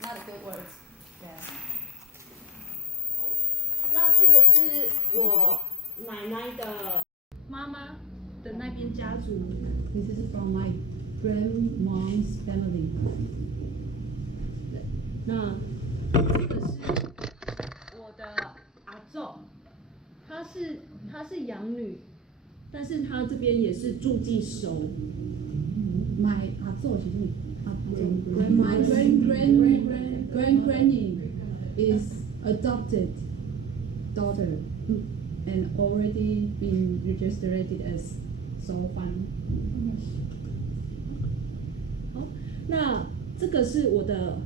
Not a good words. Yeah. 那这个是我奶奶的妈妈的那边家族。This is from my grandmom's family. 那这个是我的阿祖，她是养女，但是她这边也是住记熟。My 阿祖是my grand-granny is adopted daughter and already been registered as 收番。好，那这个是我的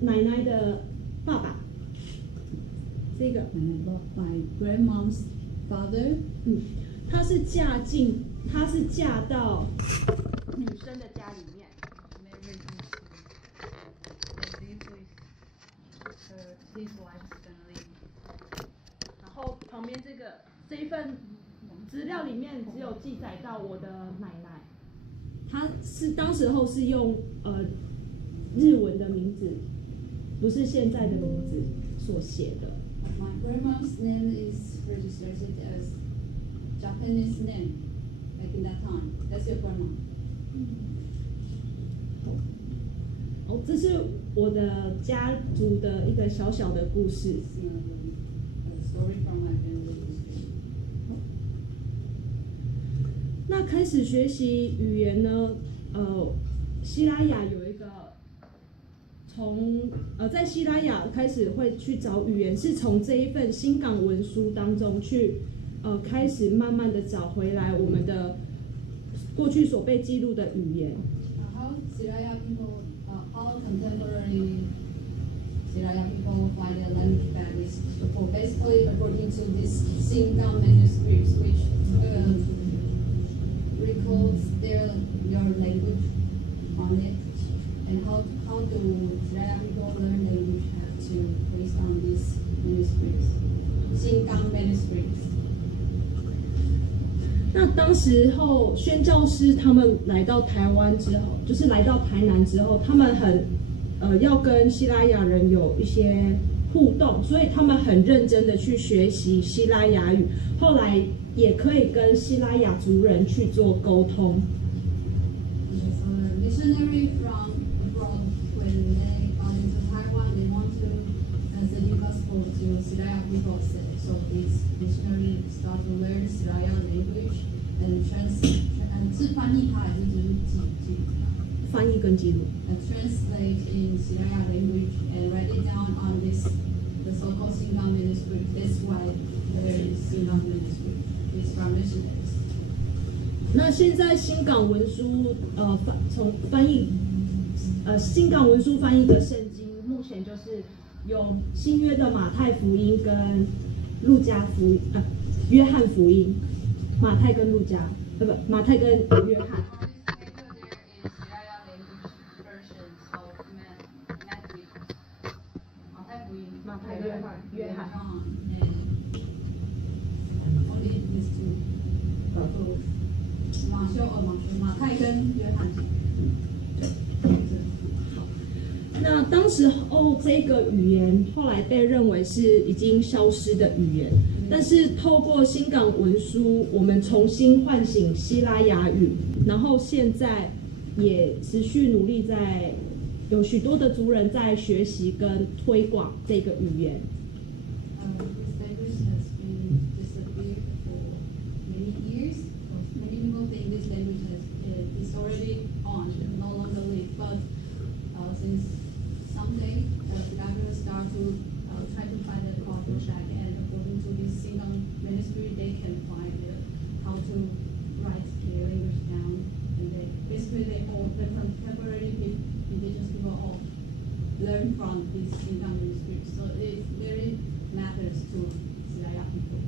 奶奶的爸爸，这个my grandmom's father， 她是嫁到女生的家里面。His wife's family。然后旁边这一份资料里面只有记载到我的奶奶，她是当时候是用日文的名字，不是现在的名字所写的。My grandma's name is registered as Japanese name, like in that time. That's your grandma. 哦，这是我的家族的一个小小的故事。A story from my family history. 那开始学习语言呢？西拉雅有一个在西拉雅开始会去找语言，是从这一份新港文书当中去开始慢慢的找回来我们的过去所被记录的语言。How Siraya people, how contemporary Siraya people find their language back is basically according to this Singam manuscripts, which records your language on it, and how do Siraya people learn language have to based on these manuscripts, Singam manuscripts. 那当时候宣教师他们来到台湾之后，就是来到台南之后，他们要跟西拉雅人有一些互动，所以他们很认真的去学习西拉雅语，后来也可以跟西拉雅族人去做沟通。Missionary from abroad, when they got into Taiwan, they want to send the gospel to Siraya people. So these missionaries start to learn Siraya language and translate 是翻译它还是就是记翻译跟记录。translate in Siraya language and write it down on the so-called Singam manuscript. That's why there is Singam manuscript. It's from missionaries. 那现在新港文书新港文书翻译的圣经，目前就是有新约的马太福音跟路加福音，约翰福音，马太跟路加，马太跟约翰。马太跟约翰。马太跟约翰。那当时候这个语言后来被认为是已经消失的语言，但是透过新港文书，我们重新唤醒西拉雅语，然后现在也持续努力有许多的族人在学习跟推广这个语言。Someday, the government will start to try to find a cultural shack, and according to this Singam manuscript, they can find how to write their language down. And basically, the contemporary indigenous people all learn from this Singam manuscript. So it very matters to Siraya people.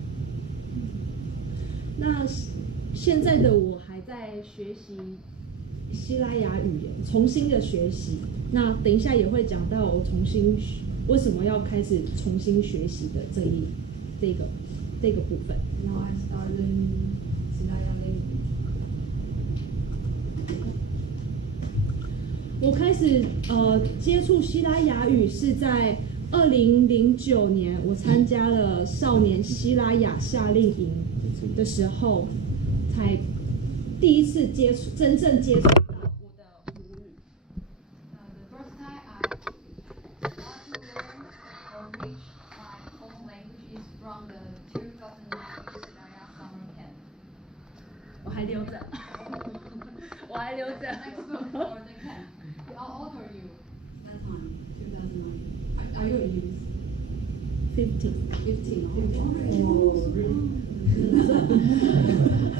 那现在的我还在学习西拉雅语言，重新的学习。那等一下也会讲到我为什么要开始重新学习的这个部分。Now I start learning Siraya language. 我开始接触希腊雅语是在2009年，我参加了少年希腊雅夏令营的时候，才第一次真正接触到我的母语。The first time I start to learn or reach my own language is from the 2023 summer camp. 我还留着，我还留着。 Next book for the camp. How old are you? That time, 2009. Are you a youth? 15. 15. Oh, really?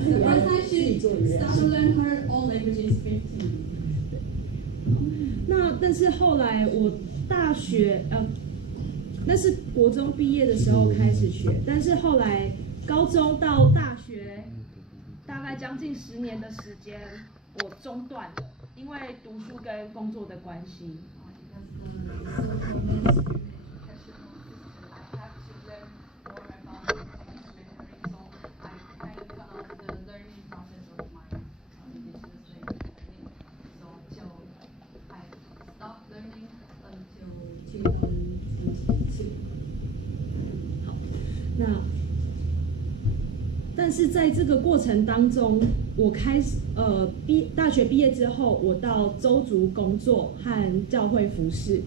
The first time she started to learn her own language is 15. 但是后来我大学那是国中毕业的时候开始学，但是后来高中到大学大概将近10年的时间，我中断了，因为读书跟工作的关系。Because the social ministry educational system, I have to learn more about the English mandarin, so I kind of cut off the learning process of my indigenous language. So I stopped learning until 2022. 好，但是在这个过程当中，我开始大学毕业之后，我到州族工作和教会服侍，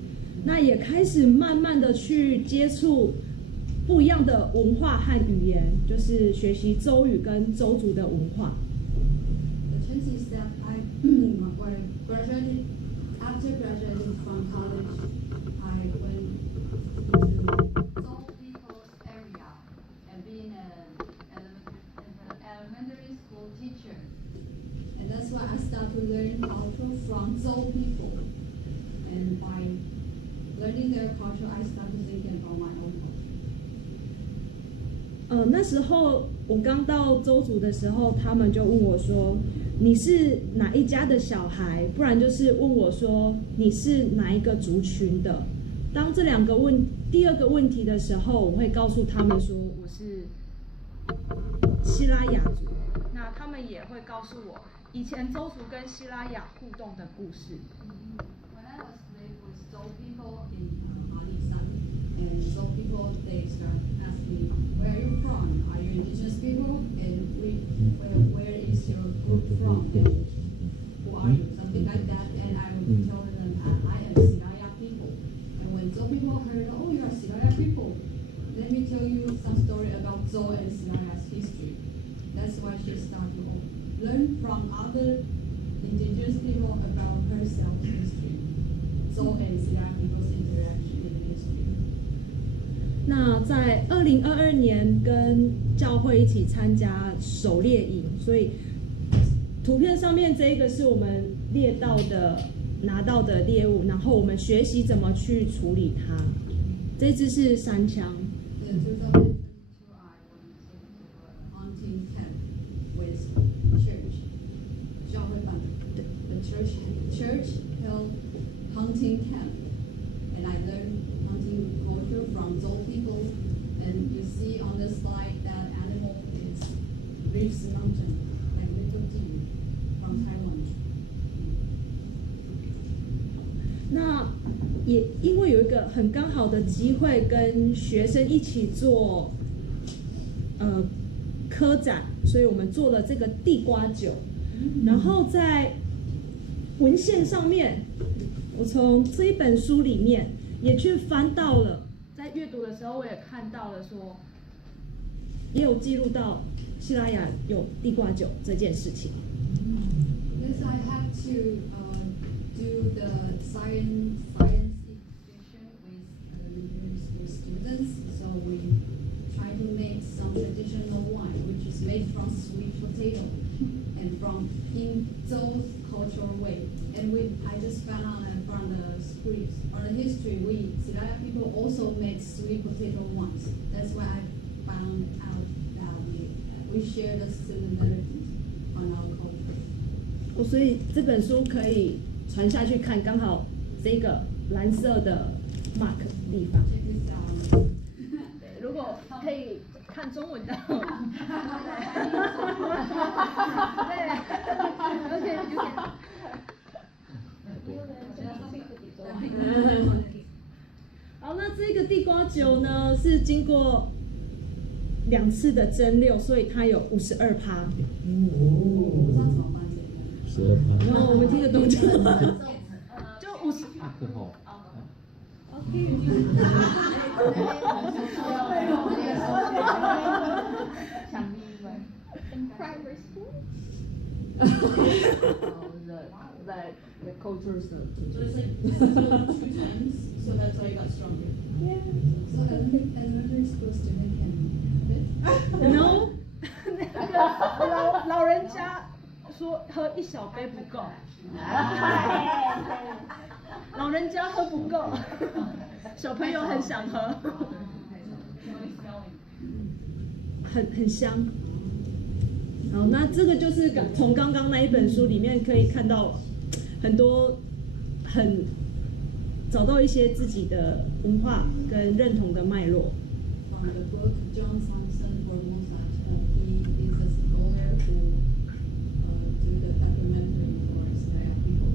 那也开始慢慢的去接触不一样的文化和语言，就是学习州语跟州族的文化。The change is that after graduating from college, I went to Seoul people's area and being an elementary school teacher. and that's why I started to learn culture from Seoul people. And by learning their culture, I started thinking about my own culture. 那时候我刚到州族的时候，他们就问我说：“你是哪一家的小孩？”不然就是问我说：“你是哪一个族群的？”当这第二个问题的时候，我会告诉他们说我是希拉雅族。那他们也会告诉我以前州族跟希拉雅互动的故事。When I was living with Seoul people In Alisan, and Seoul people, they start asking, where are you from? Are you indigenous people? And where is your group from? And who are you? Something like that. And I would tell them, I am Siraya people. And when Seoul people heard, oh, you are Siraya people, let me tell you some story about Seoul and Siraya's history. That's why she started to learn from other indigenous people about herself's history. Seoul and Siraya people's interaction in the history. 那在2022年跟教会一起参加狩猎营，所以图片上面这个是我们拿到的猎物，然后我们学习怎么去处理它。这只是山枪。The 2022 I went to a hunting camp with church. 教会办的 The church held hunting camp, and I learned hunting culture from Seoul people. And you see on the slide that animal is Reef's mountain, like little deer from Taiwan. 那也因为有一个很刚好的机会跟学生一起做科展，所以我们做了这个地瓜酒。然后在文献上面，我从这一本书里面也去翻到了，在阅读的时候我也看到了说，也有记录到希拉雅有地瓜酒这件事情。Yes, I had to do the science exhibition with students. So we try to make some traditional wine, which is made from sweet potato and in those cultural way. And I just found out from the scripts, from the history, Siraya people also make sweet potato wines. That's why I found out that we share the similarities on our culture. 所以这本书可以传下去看，刚好这个蓝色的 mark 地方。Check this out. 对，如果可以看中文的，对，而且有点。好，那这个地瓜酒呢是经过2次的蒸馏，所以它有52%。不知道怎么办这个。12%。然后我们听得懂就就50。阿克吼。The cultures. So it's like 2 times, so that's why it got stronger. Yeah. So elementary school student can have it. No， 那个老人家说喝1小杯不够，老人家喝不够，小朋友很想喝，很香。好，那这个就是从刚刚那一本书里面可以看到很多找到一些自己的文化跟认同的脉络。From the book, John Sampson for Mozart, he is a scholar who do the documentary for Israeli people.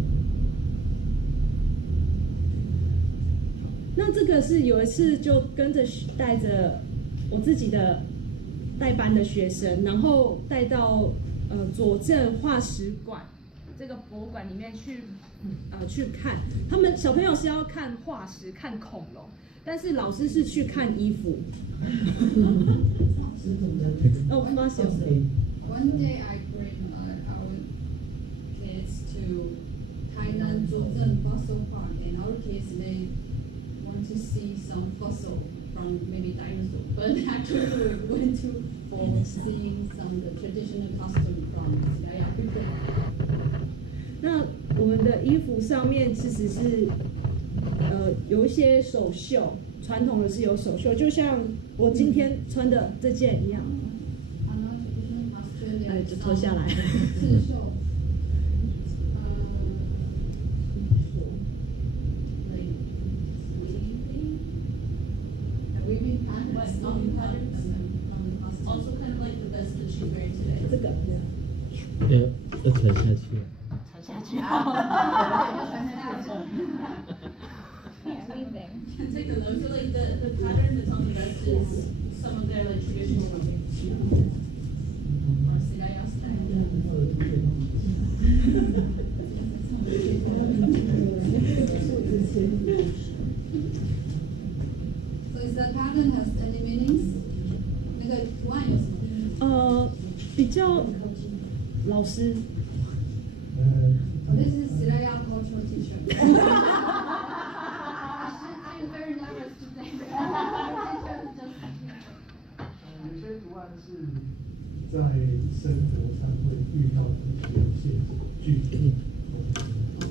那这个是有一次就跟着带着我自己的带班的学生，然后带到左镇化石馆这个博物馆里面去看，他们小朋友是要看化石、看恐龙，但是老师是去看衣服。哦，发现。One day I bring our kids to Tainan Zhuzhen Fossil Park, and our kids they want to see some fossil from maybe dinosaur, but actually we went to for seeing some of the traditional costume from Siraya people. 那我们的衣服上面其实是有一些手绣，传统的是有手绣，就像我今天穿的这件一样。On our traditional costume, there is 就脱下来。刺绣。Weaving patterns on the costume. Also kind of like the vest that she's wearing today. 这个。要沉下去。下去。Can take a look. So like the pattern that's on the vest is some of their like traditional or Siraya style. So is the pattern has any meanings? 那个图案有什么意义？比较老师。Oh, this is Siraya cultural teacher. I'm very nervous to say that. 有些图案是在生活上会遇到的一些现具体的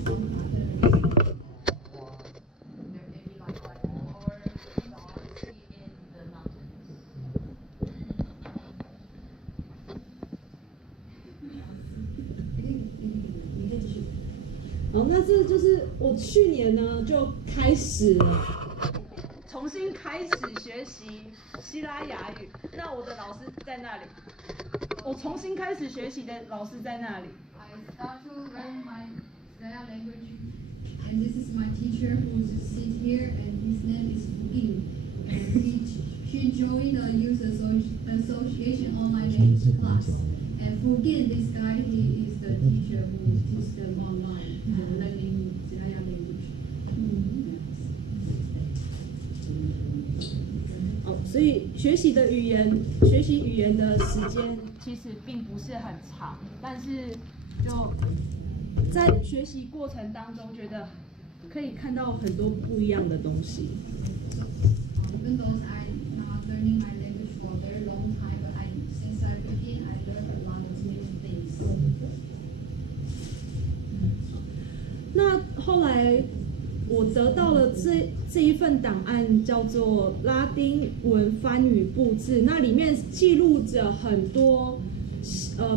东西。好，那这就是我去年呢就开始重新开始学习希腊雅语。那我的老师在那里，我重新开始学习的老师在那里。I start to learn my Siraya language, and this is my teacher who sits here, and his name is Fugin. And she joined the Youth Association online language class. And Fugin, this guy, he is the teacher who teaches them online learning Siraya language. 哦，所以学习语言的时间其实并不是很长，但是就在学习过程当中，觉得可以看到很多不一样的东西。Even though I'm not learning my language for a very long time, but since I begin, I learned a lot of new things. 那后来我得到了这一份档案，叫做拉丁文翻语布置，那里面记录着很多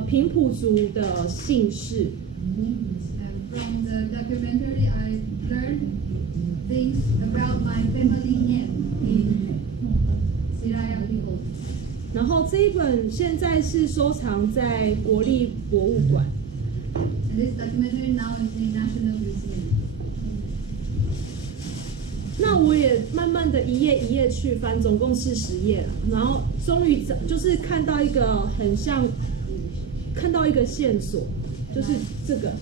平埔族的姓氏。And from the documentary, I learned things about my family name in Siraya people. 然后这一本现在是收藏在国立博物馆。And this documentary now is in National Museum. 那我也慢慢的一页一页去翻，总共40页了，然后终于就是看到一个很像，看到一个线索，就是这个。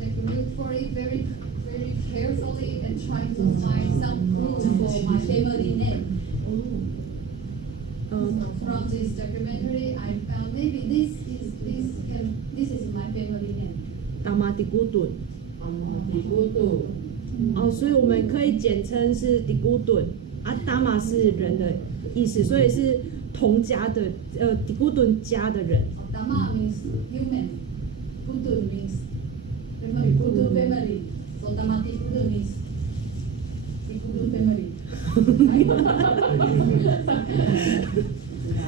Like look for it very, very carefully and try to find some clues for my family name. From this documentary, I found maybe this is my family name. 达马迪古顿。哦，所以我们可以简称是迪古顿啊，达马是人的意思，所以是同家的迪古顿家的人。Dama means human. Kudun means family. Kudun family. So Dama Kudun means Kudun family.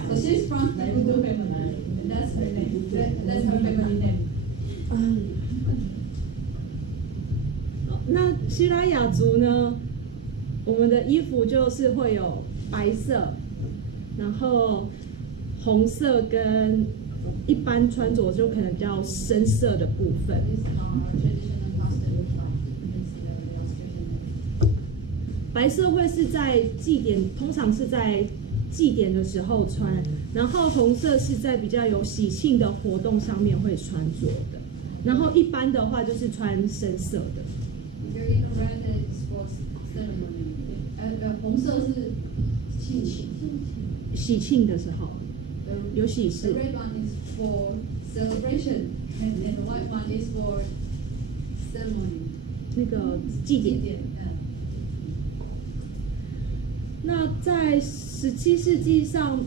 So she's from Kudun family. And that's her name. That's her family name. 那西拉雅族呢？我们的衣服就是会有白色，然后红色跟一般穿着就可能比较深色的部分。These are traditional costumes from the Australian. 白色会是在祭典，通常是在祭典的时候穿，然后红色是在比较有喜庆的活动上面会穿着的，然后一般的话就是穿深色的。Very red is for ceremony. 红色是庆庆。喜庆的时候有喜事。The red one is for celebration, and the white one is for ceremony. 那个祭典。那在17世纪上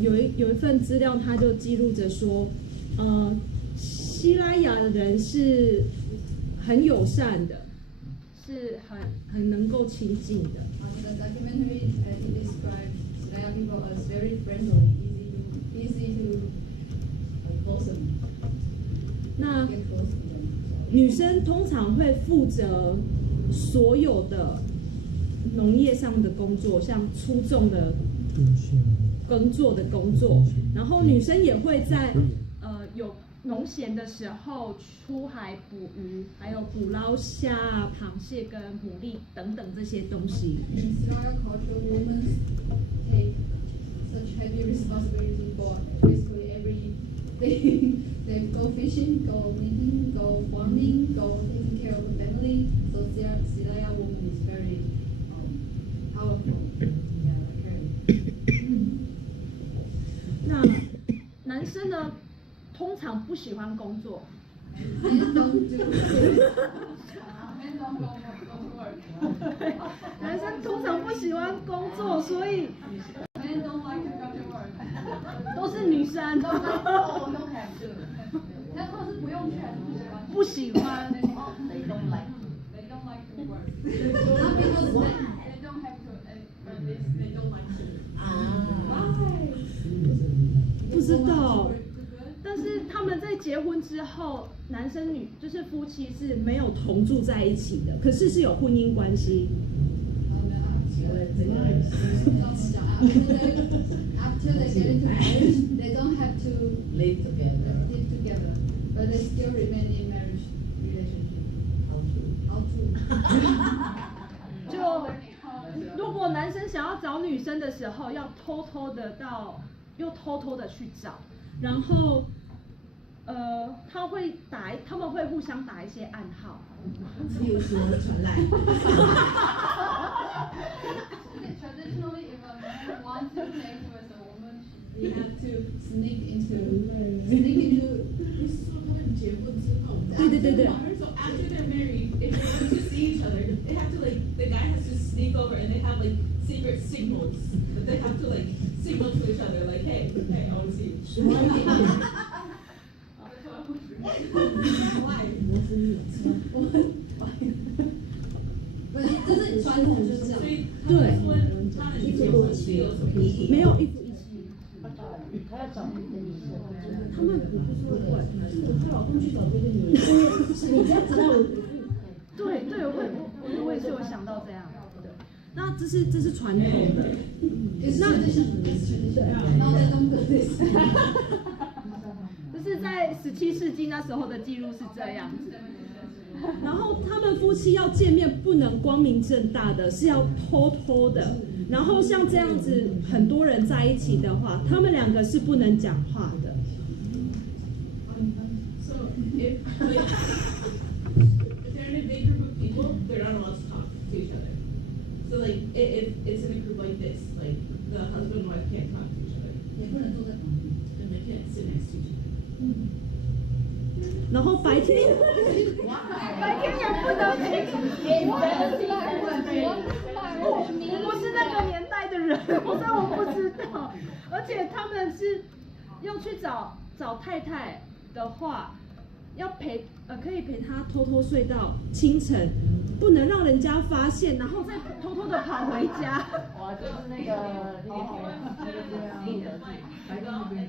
有一份资料，它就记录着说，西拉雅的人是很友善的，是很能够亲近的。The documentary it describes Siraya people as very friendly, easy to close them. 那 Get close to them. 女生通常会负责所有的农业上的工作，像粗重的耕作的工作，然后女生也会在有农闲的时候出海捕鱼，还有捕捞虾、螃蟹跟牡蛎等等这些东西。In Siraya culture, women take such heavy responsibility for basically everything. They go fishing, go knitting, go farming, go taking care of the family. So Siraya woman is very powerful. Yeah, like 那男生呢，通常不喜欢工作。Men don't do Men don't go to work. 男生通常不喜欢工作，所以 Men don't like to go to work. 都是女生。Don't have to. 那他是不用去还是不喜欢？不喜欢。They don't like. They don't like to work. not because They don't have to. But they don't like to. 不知道。但是他们在结婚之后，男生女就是夫妻是没有同住在一起的，可是是有婚姻关系。After they get into marriage, they don't have to live together, but they still remain in marriage relationship. How true? 就如果男生想要找女生的时候，要偷偷的又偷偷的去找，然后他们会互相打一些暗号，比如说传来。Traditionally, if a man wants to connect with a woman, They have to sneak into. 对。 So after they're married, if they want to see each other, they have to the guy has to sneak over and they have secret signals that they have to signal to each other hey, I want to see you. Why? 这是传统就是这样。所以他们婚他的结婚是有什么意义？没有一夫一妻。他要找一个女生，他们不是会问，她老公去找别的女人，你这样子让我。对，我也是有想到这样。对，那这是传统的。那然后在东哥就是在17世纪那时候的记录是这样子。然后他们夫妻要见面不能光明正大的，是要偷偷的。然后像这样子很多人在一起的话，他们两个是不能讲话的。So if they're in a big group of people, they're not allowed to talk to each other. So like if it's in a group like this, like the husband and wife can't talk to each other, 也不能坐在旁边。 and they can't sit next to each other. 然后白天，白天也不能听，我不是那个年代的人，所以我不知道。而且他们是要去找太太的话，要可以陪她偷偷睡到清晨，不能让人家发现，然后再偷偷的跑回家。哇，就是那个 I go and then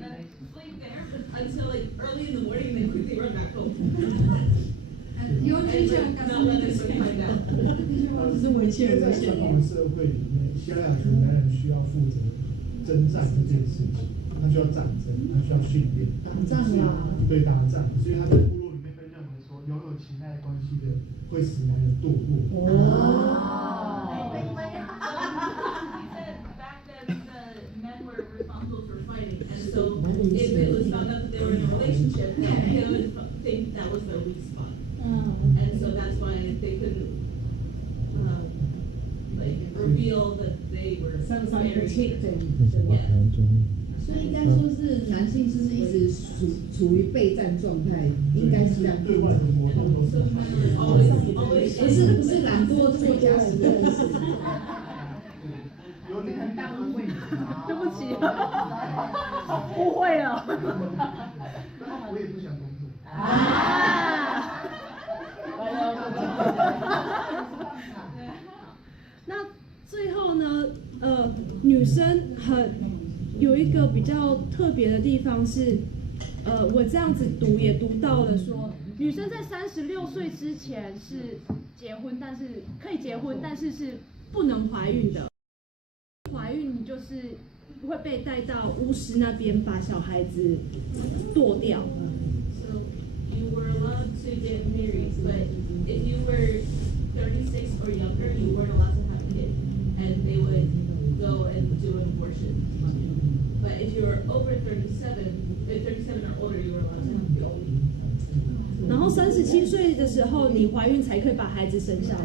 sleep there until like early in the morning, and then quickly run back home. 有趣就 Not let this find out. 这是危险的。在传统的社会里面，希腊雅族男人需要负责征战这件事情，他需要战争，他需要训练，打仗啦，对，打仗，所以他在部落里面被认为说，拥有情爱关系的会使男人堕落。And so if it was found out that they were in a relationship, they would think that was their weak spot. And so that's why they couldn't like reveal that they were married. Yeah. 所以应该说是男性就是一直处于备战状态，应该是这样。对外的活动都是 Always. 不是懒惰做家事的意思。有点大误会。对不起，误会了。我也不想工作。那最后呢，女生有一个比较特别的地方是，我这样子读也读到了说，女生在36岁之前是结婚，但是可以结婚，但是是不能怀孕的。怀孕你就是会被带到巫师那边把小孩子剁掉。So you were allowed to get married, but if you were 36 or younger, you weren't allowed to have a kid, and they would go and do an abortion on you. But if you were over 37 or older, you were allowed to have a baby. 然后37岁的时候，你怀孕才可以把孩子生下来。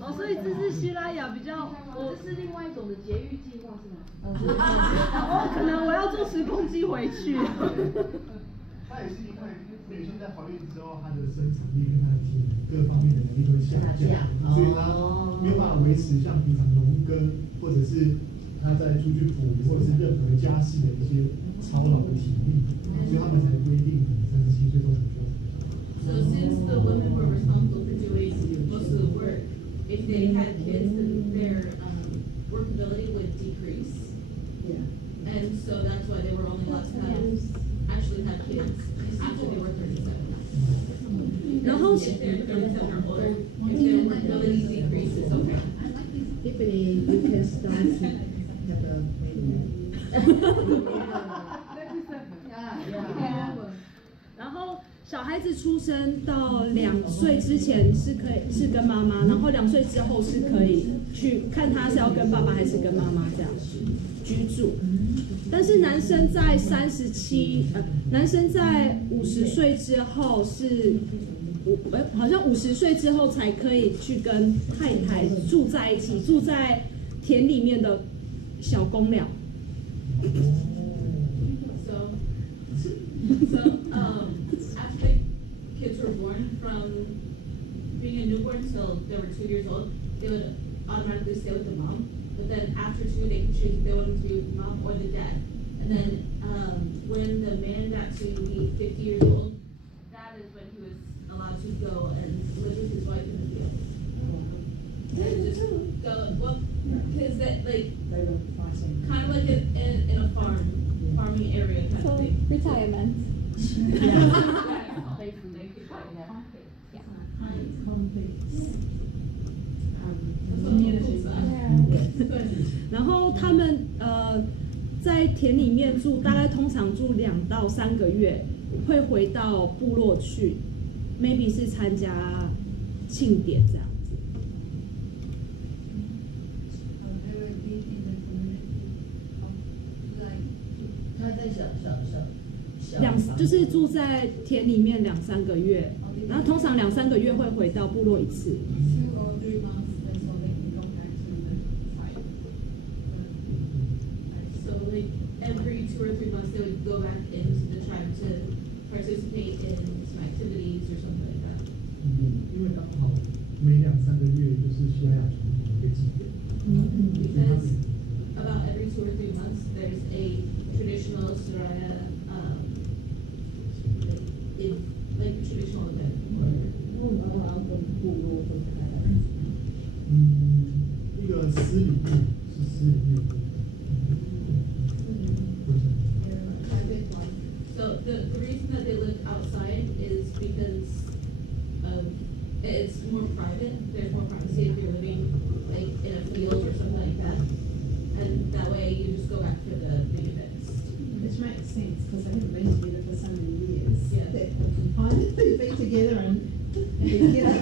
哦，所以这是希拉雅比较，这是另外一种的节育计划是吗？哦，可能我要坐时光机回去。它也是因为女性在怀孕之后，她的生产力跟她的体能各方面的能力都会下降，所以她没有办法维持像平常农耕或者是她在出去捕鱼或者是任何家事的一些操劳的体力，所以他们才规定37岁都很需要。So since the women were responsible for doing most of the work, if they had kids, then their workability would decrease. Yeah. And so that's why they were only allowed to actually have kids after they were 37. 然后 If they're 37 or older, if their workability decreases, okay. Tiffany, you can start to have a baby. 然后小孩子出生到2岁之前是跟妈妈，然后2岁之后是可以去看他是要跟爸爸还是跟妈妈这样居住。但是男生在男生在50岁之后是好像50岁之后才可以去跟太太住在一起，住在田里面的小公寮。So after the kids were born, from being a newborn till they were 2 years old, they would automatically stay with the mom. But then after 2, they could choose if they wanted to be with the mom or the dad. And then when the man got to be 50 years old, that is when he was allowed to go and live with his wife in the field. And just go, well, because that like kind of like in a farming area kind of thing. Retirement. 然后他们在田里面住，大概通常住2到3个月，会回到部落去 ，maybe 是参加庆典这样子。他在小就是住在田里面2、3个月，然后通常2、3个月会回到部落一次。2 or 3 months, that's all they can go back to the tribe. So like every 2 or 3 months, they would go back into the tribe to participate in some activities or something like that. 因为刚好每2、3个月就是西拉雅传统的一个祭典， Because about every 2 or 3 months, there's a traditional Soraya, like traditional event. 为什么好像跟部落分开来？一个私领域是私领域的。So the reason that they live outside is because it's more private. There's more privacy if you're living like in a field or something like that, and that way you just go back for the events. Which makes sense because they haven't been together for so many years. Yeah. That they can finally be together and be together.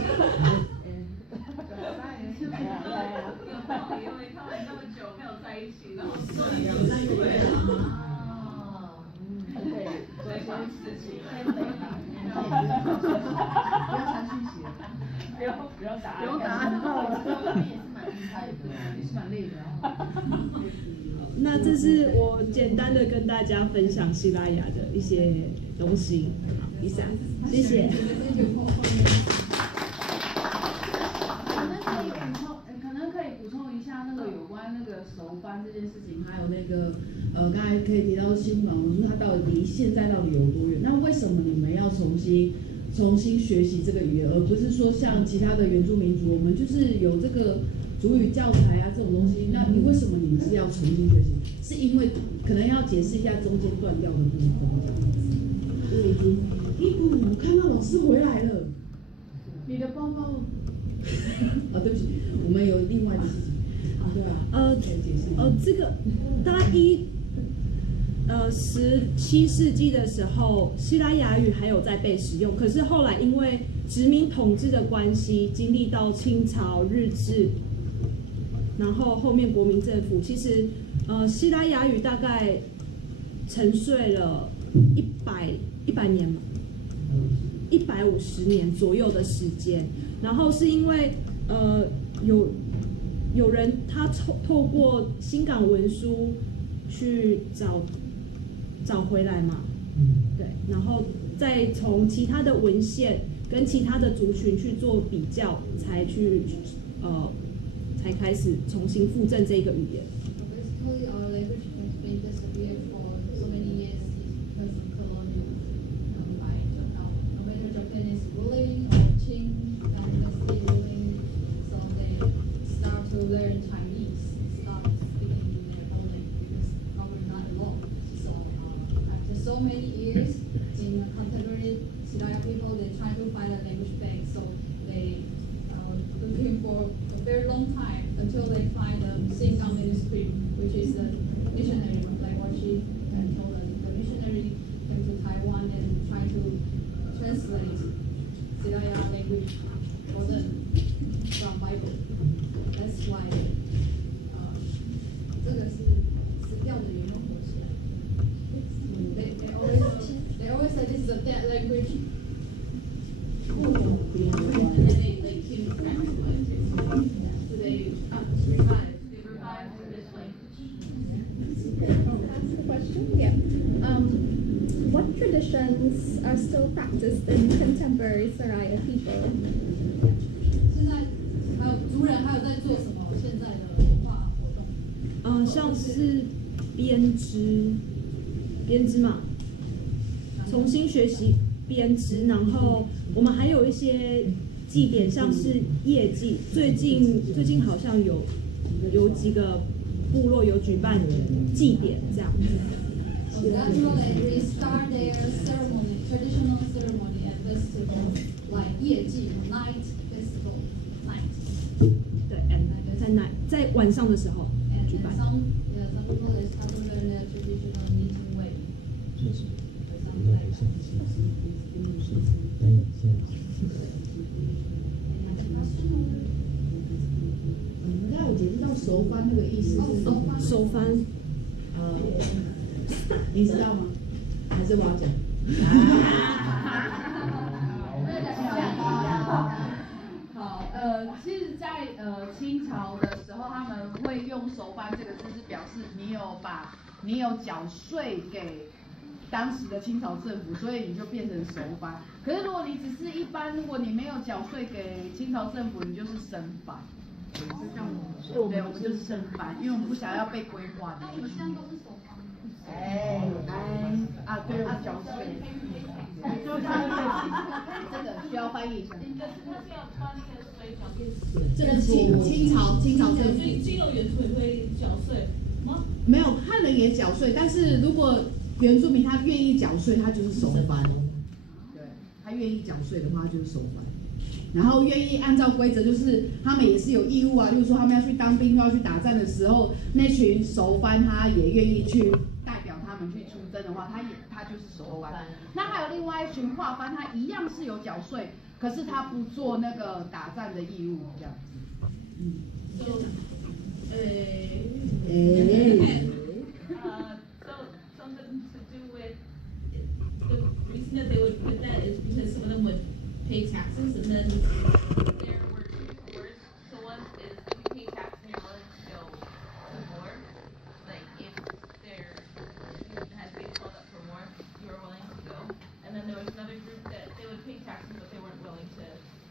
因为他们那么久没有在一起，然后终于有在一起了对，做一些事情，不要传讯息，不用答案，不用答案了。也是蛮厉害的，也是蛮累的。那这是我简单的跟大家分享西拉雅的一些东西。好，以上，谢谢。可能可以补充一下那个有关那个熟班这件事情，还有那个刚才可以提到新房文书，它到底离现在到底有多远？那为什么你们要重新学习这个语言，而不是说像其他的原住民族，我们就是有这个族语教材啊这种东西？那你为什么你们是要重新学习？是因为可能要解释一下中间断掉的部分这样子。我已经，我看到老师回来了，你的包包。啊，对不起，我们有另外的事情。对啊。这个大概17世纪的时候，西拉雅语还有在被使用，可是后来因为殖民统治的关系，经历到清朝、日治，然后后面国民政府，其实西拉雅语大概沉睡了100年嘛，150年左右的时间。然后是因为有人他透过新港文书去找回来嘛，对，然后再从其他的文献跟其他的族群去做比较，才开始重新复振这个语言。Basically, our language has been disappeared for so many years because of colonial, like no matter Japanese ruling or Qing dynasty ruling, so they start to learn Chinese, start speaking their own language because probably not alone. So after so many years, in contemporary Siraya people, they try to find a language bank, so they looking for a very long time until they find the Singam manuscript, which is the missionary, like what she told us. The missionary came to Taiwan and tried to translate Siraya language for them from Bible. That's why 这个是死掉的原用活起来。They always say this is a dead language. And then they like came back to it. So they revived this language. Ask a question? Yeah. What traditions are still practiced in contemporary Soraya people? 现在还有族人还有在做什么现在的文化活动？像是编织嘛，重新学习编织，然后我们还有一些祭典，像是业祭，最近好像有几个部落有举办祭典这样子。That's why they restart their ceremony, traditional ceremony and festivals like 业祭 night festival night. 对，在在晚上的时候 And 举办。 some people is also learn the traditional knitting way. 这是 For example, like any other question or? 大家有解释到熟翻那个意思是什么？手翻，你知道吗？还是我要讲？好，其实在清朝的时候，他们会用熟番这个字，是表示你有缴税给当时的清朝政府，所以你就变成熟番。可是如果你只是一般，如果你没有缴税给清朝政府，你就是生番。就像我们，对，我们就是生番，因为我们不想要被规划的。那你们现在都是手方吗？对，我缴税。这个需要翻译一下。这个清朝政府金融原住民会缴税吗？没有，汉人也缴税，但是如果原住民他愿意缴税，他就是熟番。对，他愿意缴税的话，他就是熟番。然后愿意按照规则，就是他们也是有义务啊，例如说他们要去当兵、要去打仗的时候，那群熟番他也愿意去代表他们去出征的话，他就是熟番。那还有另外一群化番，他一样是有缴税，可是他不做那个打仗的义务，这样子。So something to do with the reason that they would put that is because some of them would pay taxes, and then there were two different words. So one is if you pay tax and you're willing to go to war, like if you had been called up for war, you were willing to go. And then there was another group that they would pay taxes, but they weren't willing to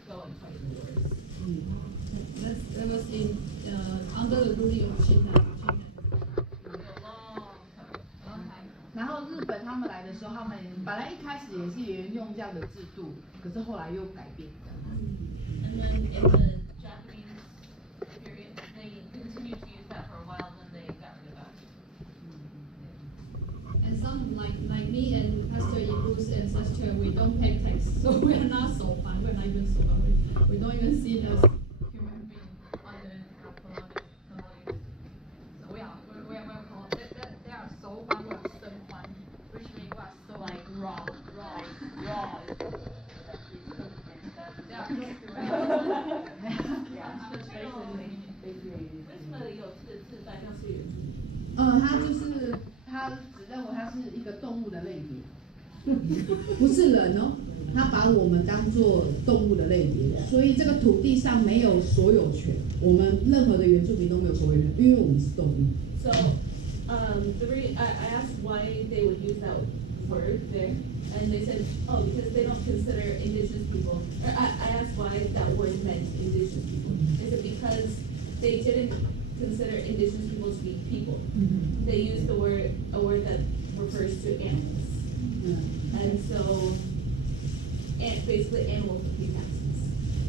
go and fight wars. That was in under the ruling of China. 然后日本他们来的时候，他们本来一开始也是沿用这样的制度，可是后来又改变的。And then in the Japanese period, they continued to use that for a while, then they got rid of that. And some like me and Pastor Ibu's ancestor, we don't pay tax, so we are not so fun. We're not even so fun. We don't even see it as human being under colonialism. So we are called they are so fun, we are so fun, which means we are so like raw. Yeah. 他只认为它是一个动物的类别，不是人哦，他把我们当作动物的类别，所以这个土地上没有所有权，我们任何的原住民都没有所有权，因为我们是动物。So, I asked why they would use that word there, and they said, oh, because they don't consider indigenous people. Or I asked why that word meant indigenous people. They said because they didn't consider indigenous people to be people. They used a word that refers to animals. And so, basically animals would pay taxes.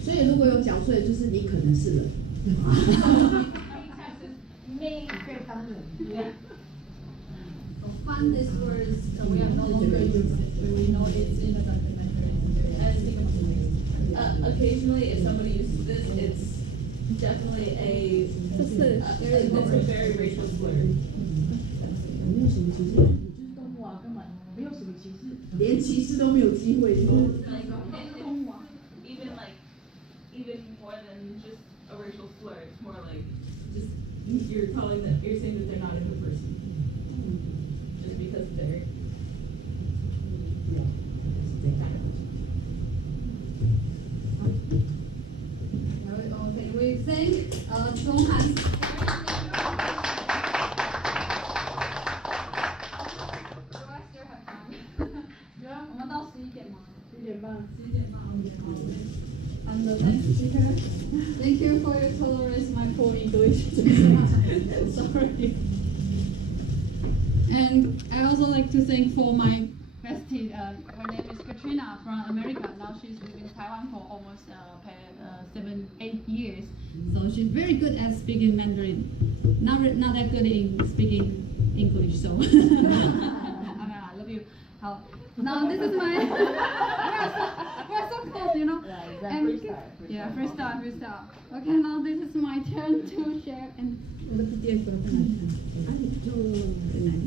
所以如果有缴税，就是你可能是人。So fun this words we are no longer using it. We know it's in the documentary. And occasionally, if somebody uses this, it's definitely it's a very racial slur. 没有什么歧视，就是动物啊，根本没有什么歧视。连歧视都没有机会。 Even more than just a racial slur, it's more like just you're saying that they're not a good person just because they're. We thank strong hands. And the next speaker, thank you for your tolerance, my poor English. Sorry. And I also like to thank for my bestie. Her name is Katrina from America. Now she's living in Taiwan for almost 7-8 years. So she's very good at speaking Mandarin. Not that good in speaking English. So I love you. How? Now this is my. we're so close, you know. And yeah, freestyle. Okay, now this is my turn to share and. The PDF 我看来看，在哪里？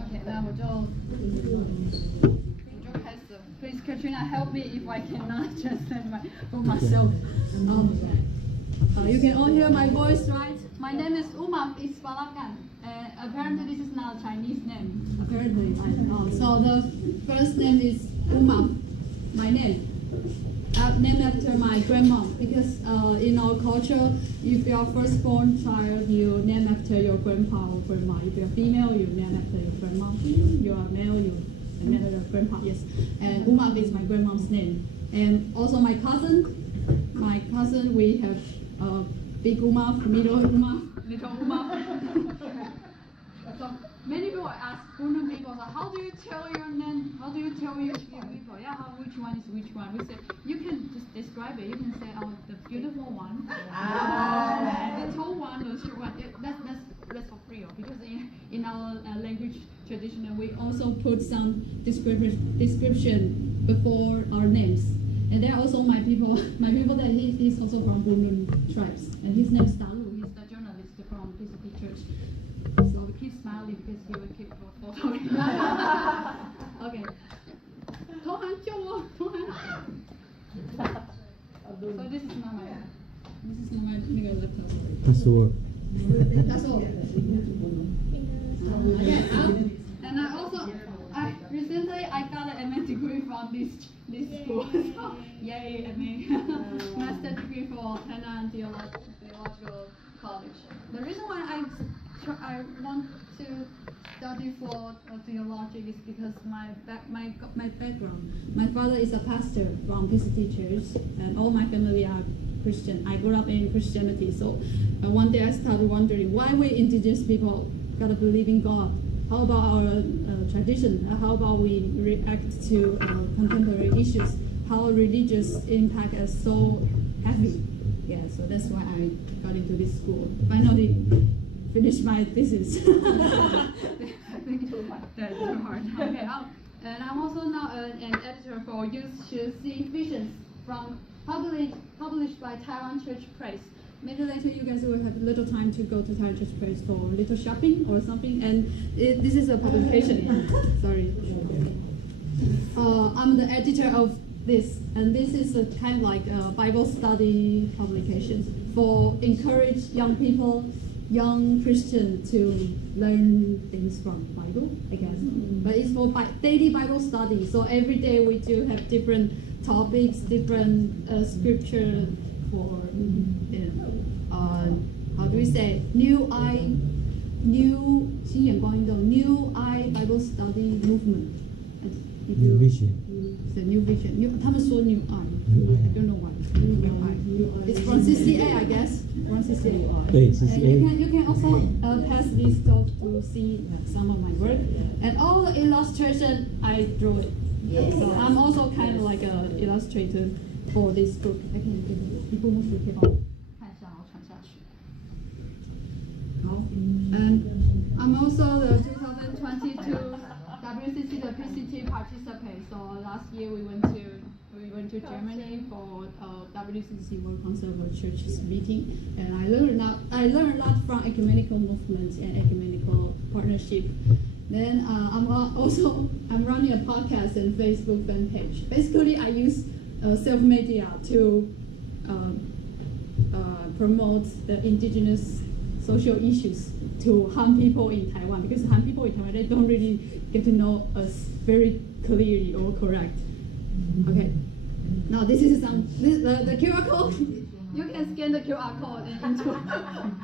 OK， 那我就开始。Please Katrina help me if I cannot translate for myself. You can all hear my voice, right? My name is Uma Isfalakan. Apparently this is not a Chinese name. Apparently, I don't know. So the first name is Uma, my name. Named after my grandma, because in our culture, if you are firstborn child, you name after your grandpa or grandma. If you are female, you name after your grandma. If you are male, you name after your grandpa. Yes, and Uma is my grandma's name. And also my cousin, we have big Uma, middle Uma, little Uma. So many people ask Bunun people, how do you tell your name? How do you tell your people? Yeah, which one is which one? We say you can just describe it. You can say, oh, the beautiful one, the tall one, the short one. That's for free, because in our language tradition, we also put some description before our names. And there are also my people that he's also from Bunun tribes, and his name is Dalu. He's the journalist from PCT Church. So we keep smiling because he will keep photoing. Okay. Tohan, Tohan. So this is not my bigger laptop. That's all. That's all. Okay. And I recently got an MA degree from this school. So, yay, MA. Master degree for Penang Theological College. The reason why I want to study for theology is because my background. My father is a pastor from PCT Church, and all my family are Christian. I grew up in Christianity, so one day I started wondering why we indigenous people gotta believe in God. How about our tradition? How about we react to contemporary issues? How religious impact is so heavy? Yeah, so that's why I got into this school. Finally, finished my thesis. That's too hard. Okay, and I'm also now an editor for Youth Should See Visions from published by Taiwan Church Press. Maybe later you guys will have little time to go to Taiwan Church Press for little shopping or something. And this is a publication. Sorry. I'm the editor of this, and this is a kind of like a Bible study publication for encourage young people, young Christian to learn things from Bible, I guess. But it's for daily Bible study. So every day we do have different topics, different scripture for how do we say new eye Bible study movement. New vision. The new vision. 他们说 new eye. I don't know why. New eye. It's from CCA, I guess. From CCA. And you can also pass this off to see some of my work. And all the illustration I drew it. Yes. So I'm also kind of like an illustrator for this book. I can give it. 你不用写，可以帮我看一下，然后传下去。好。And I'm also the 2022 WCC the PCT participant. So last year we went to Germany for WCC World Council of Churches meeting, and I learned a lot from ecumenical movements and ecumenical partnership. Then I'm running a podcast and Facebook fan page. Basically, I use self-media to promote the indigenous social issues to Han people in Taiwan, because Han people in Taiwan, they don't really get to know us very clearly or correct. Okay, now this is the QR code. You can scan the QR code into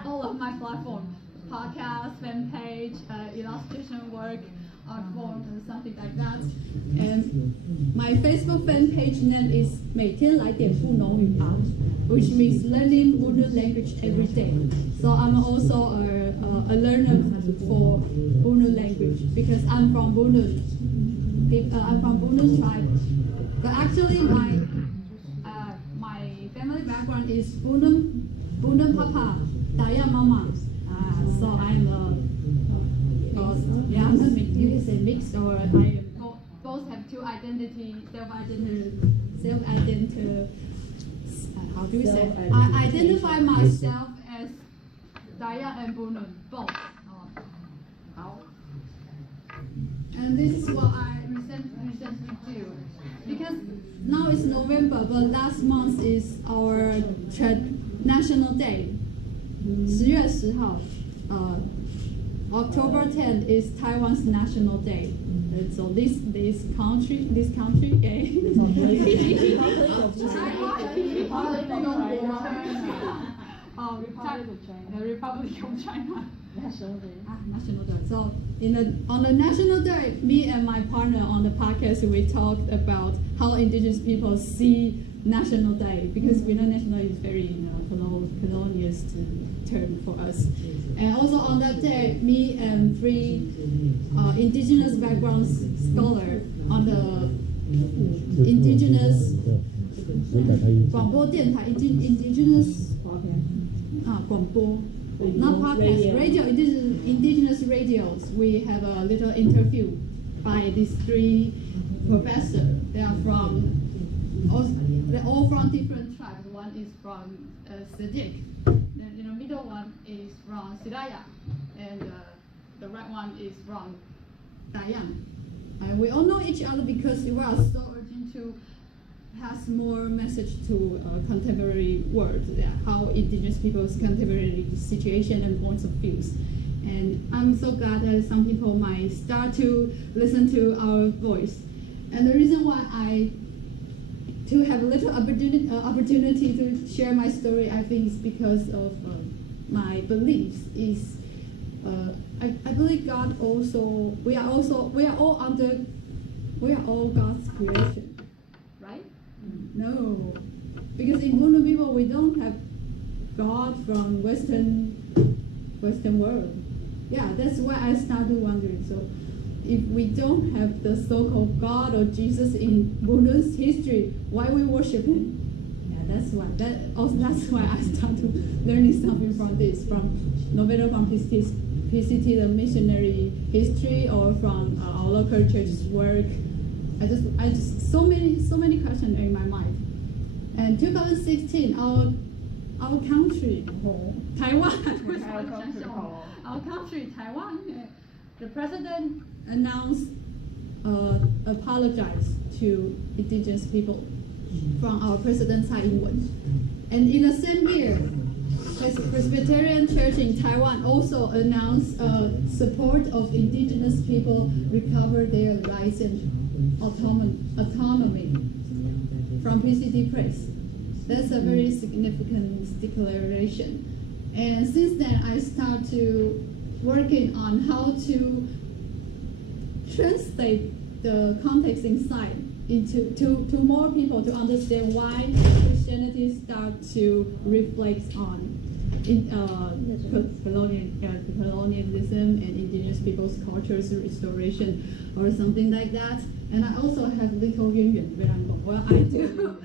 all of my platforms: podcast, fan page, illustration work, art form, and something like that. And my Facebook fan page name is 每天来点布农语啊 which means learning Bunun language every day. So I'm also a learner for Bunun language because I'm from Bunun. I'm from Bunun tribe. But actually my background is Bunun Papa, Daya Mama. So I'm you can say mixed, or I both have two identity, how do you say? I identify myself as Daya and Bunun, both. And this is what I recently do. Because now it's November, but last month is our National Day. 10月10号, October 10th is Taiwan's National Day. And so this country, okay. Republic of China. National Day. National Day. So on the National Day, me and my partner on the podcast, we talked about how indigenous people see National Day, because we know National Day is very colonialist term for us. And also on that day, me and three indigenous background scholars on the indigenous 广播电台 indigenous 广播 not podcast, radio, indigenous radios. We have a little interview by these three professors. They're all from different tribes. One is from Sedic. Then the middle one is from Siraya, and the right one is from Dayang. We all know each other because we are so urgent to pass more message to contemporary world, how indigenous people's contemporary situation and points of views. And I'm so glad that some people might start to listen to our voice. And the reason why to have a little opportunity to share my story, I think is because of my beliefs. I believe God also, we are all God's creation, right? No, because in Bunun people we don't have God from Western world. Yeah, that's why I started wondering. So, if we don't have the so-called God or Jesus in Bunun's history, why we worship Him? Yeah, that's why. That's why I started learning something from this, from no matter from PCT, the missionary history, or from our local church's work. I just so many questions in my mind. And 2016, our country, Taiwan, our country, Taiwan, the president announced apologize to indigenous people from our president Tsai Ing-wen. And in the same year, Presbyterian Church in Taiwan also announced support of indigenous people recover their rights and autonomy from PCT Press. That's a very significant declaration. And since then, I started to working on how to translate the context inside to more people to understand why Christianity start to reflect on colonialism and indigenous people's cultures restoration or something like that. And I also have little yuan where I'm going. Well, I do.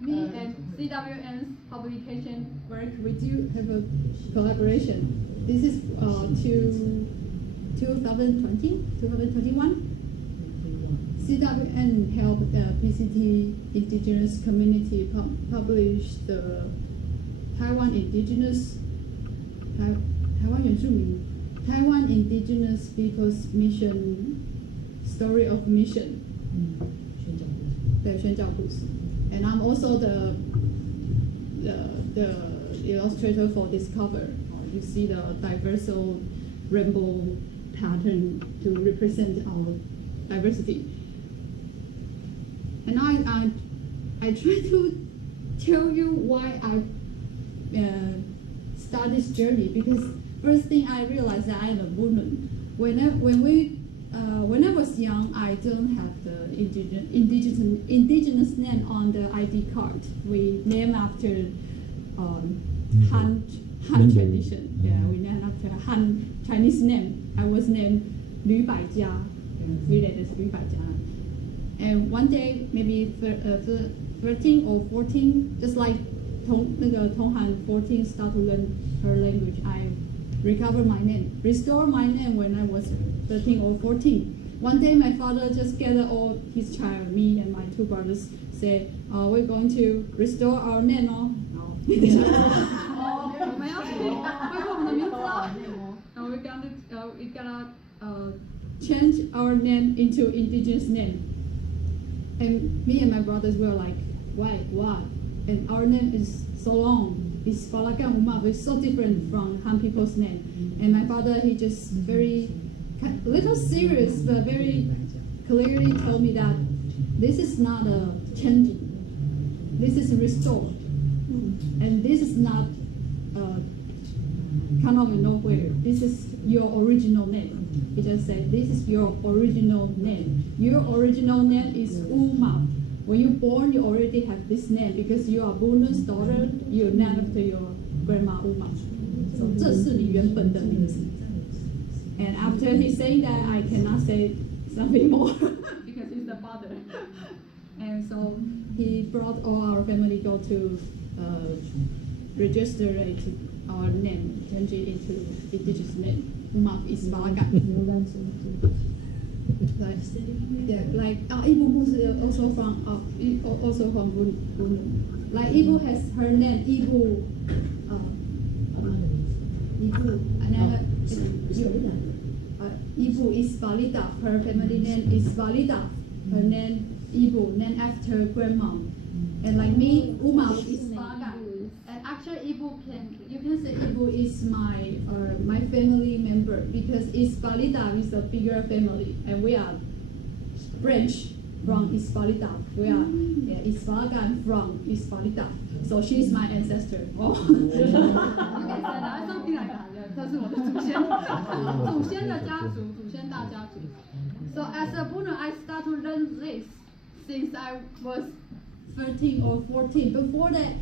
Me and CWN's publication work, we do have a collaboration. This is 2021. CWN helped the PCT indigenous community publish the Taiwan Indigenous People's Mission, Story of Mission, 宣教故事. And I'm also the illustrator for this cover. You see the diverse rainbow pattern to represent our diversity. And I try to tell you why I start this journey, because first thing I realized that I am a woman. When I was young, I don't have the indigenous name on the ID card. We name after Han tradition. Yeah, we named after Han Chinese name. I was named Lü Baijia, related as Lü Baijia. And one day, maybe 13 or 14, just like 同喊 14 start to learn her language, I recover my name, restore my name when I was 13 or 14. One day my father just gathered all his child, me and my 2 brothers, said, we're going to restore our name, no? We gotta change our name into indigenous name. And me and my brothers were like, why? And our name is so long. It's Falakan Umaf. It's so different from Han people's name. And my father, he just very, little serious, but very clearly told me that this is not a changing. This is restored. And this is not come out of nowhere. This is your original name. He just said, this is your original name. Your original name is Umaf. When you're born, you already have this name because you are Bunun's daughter. You're named after your grandma Umaf. So 这是你原本的名字. And after he saying that, I cannot say something more because he's the father. And so he brought all our family go to register our name, change it into indigenous name. Umaf is Falakan. Like Ibu also from Bunun. Like Ibu has her name Ibu. Ibu is Valida. Her family name is Valida. Her name Ibu, named after grandma. And like me, Umaf is Falakan. And actually, you can say Ibu is my family member because Isvalida is a bigger family, and we are branch from Isvalida. We are Isfalakan from Isvalida. So she's my ancestor. Oh. Something like that. 这是我的祖先，祖先的家族，祖先大家族。So as a Bunun, I start to learn this since I was 13 or 14. Before that,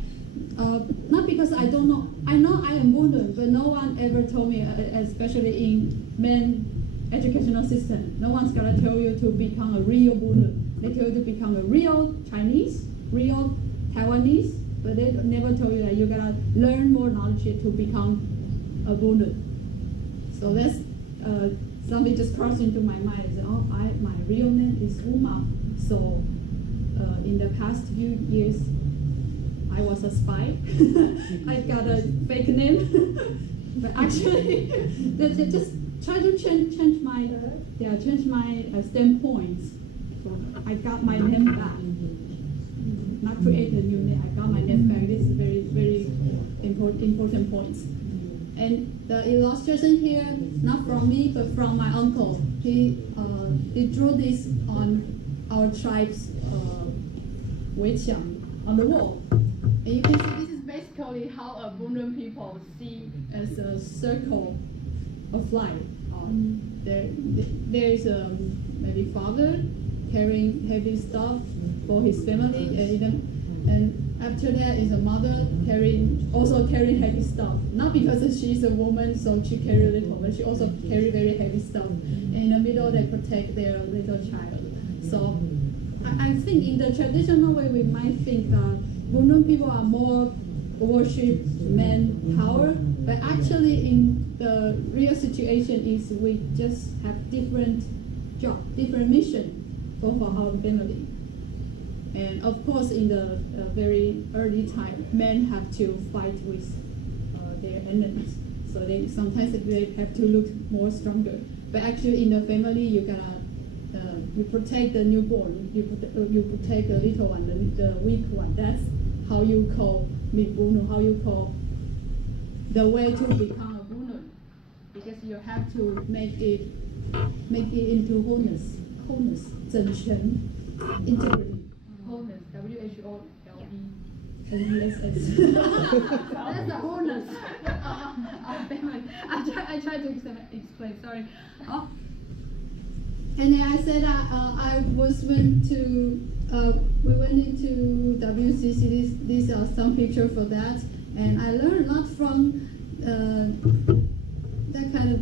not because I don't know. I know I am Bunun, but no one ever told me, especially in men educational system. No one's gonna tell you to become a real Bunun. They tell you to become a real Chinese, real Taiwanese, but they never tell you that you gotta learn more knowledge to become a Bunun. So that's something just crossed into my mind. My real name is Umaf. So in the past few years, I was a spy. I got a fake name, but actually, they just try to change my standpoints. So I got my name back. Not create a new name. I got my name back. This is very important points. And the illustration here, not from me, but from my uncle. He drew this on our tribe's Weiqiang on the wall. And you can see this is basically how a Bunun people see as a circle of life. There is maybe father carrying heavy stuff for his family, and after that is a mother also carrying heavy stuff. Not because she's a woman, so she carry little, but she also carry very heavy stuff. And in the middle, they protect their little child. So I think in the traditional way, we might think that Bunun people are more worship man power, but actually in the real situation is we just have different job, different mission for our family. And of course, in the very early time, men have to fight with their enemies. So sometimes they have to look more stronger. But actually, in the family, you protect the newborn, you protect the little one, the weak one. That's how you call Bunun, how you call the way to become a Bunun, because you have to make it into wholeness, 整全 integrity, wholeness, WHOLENESS. That's the wholeness of family. I try to explain. Sorry. Oh. And then I said we went into WCC. These are some pictures for that, and I learned a lot from that kind of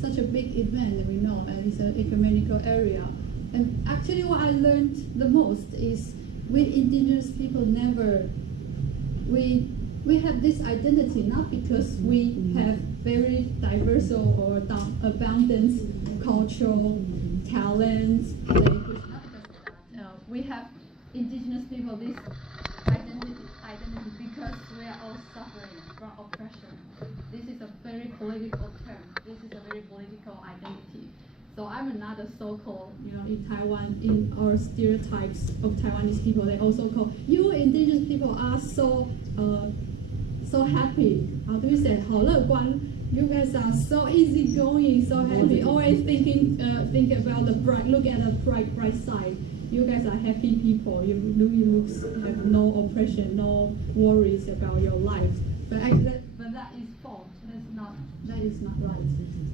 such a big event that we know, and it's an ecumenical area. And actually, what I learned the most is we indigenous people never we have this identity not because we have very diverse or abundant cultural talents, language, not because of that. We have indigenous people this identity because we are all suffering from oppression. This is a very political term. This is a very political identity. So I'm another so-called, in Taiwan, in our stereotypes of Taiwanese people, they also call you indigenous people are so happy. How do we say? 好乐观. You guys are so easygoing, so happy. Always think about the bright. Look at the bright side. You guys are happy people. You have no oppression, no worries about your life. But that is false. That is not right.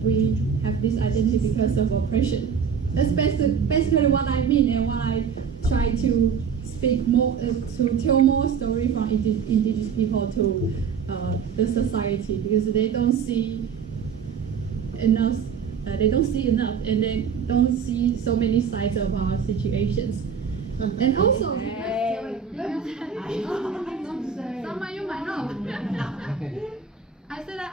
We have this identity because of oppression. That's basically what I mean, and what I try to speak more, to tell more story from indigenous people to the society, because they don't see enough. And they don't see so many sides of our situations. And also, some of you might know. I said that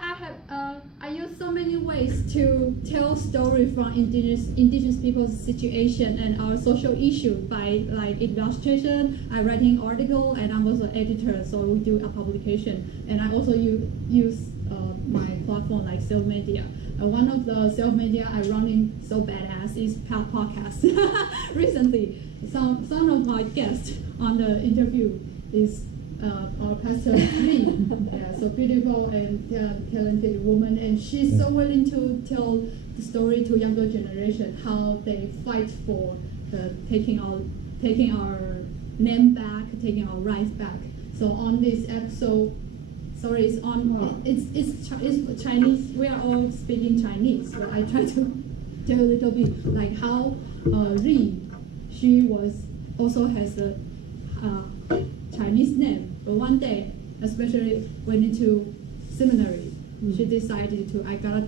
I use so many ways to tell story from indigenous people's situation and our social issue by like illustration. I writing article, and I'm also editor, so we do a publication. And I also use my platform like self media. One of the self media I running so badass is podcast. Recently, some of my guests on the interview is our pastor Lee, so beautiful and talented woman, and she's so willing to tell the story to younger generation, how they fight for taking our name back, taking our rights back. So on this episode, sorry, it's Chinese. We are all speaking Chinese, but I try to tell a little bit like how Ri, she also has a Chinese name, but one day, especially went into seminary, she decided I gotta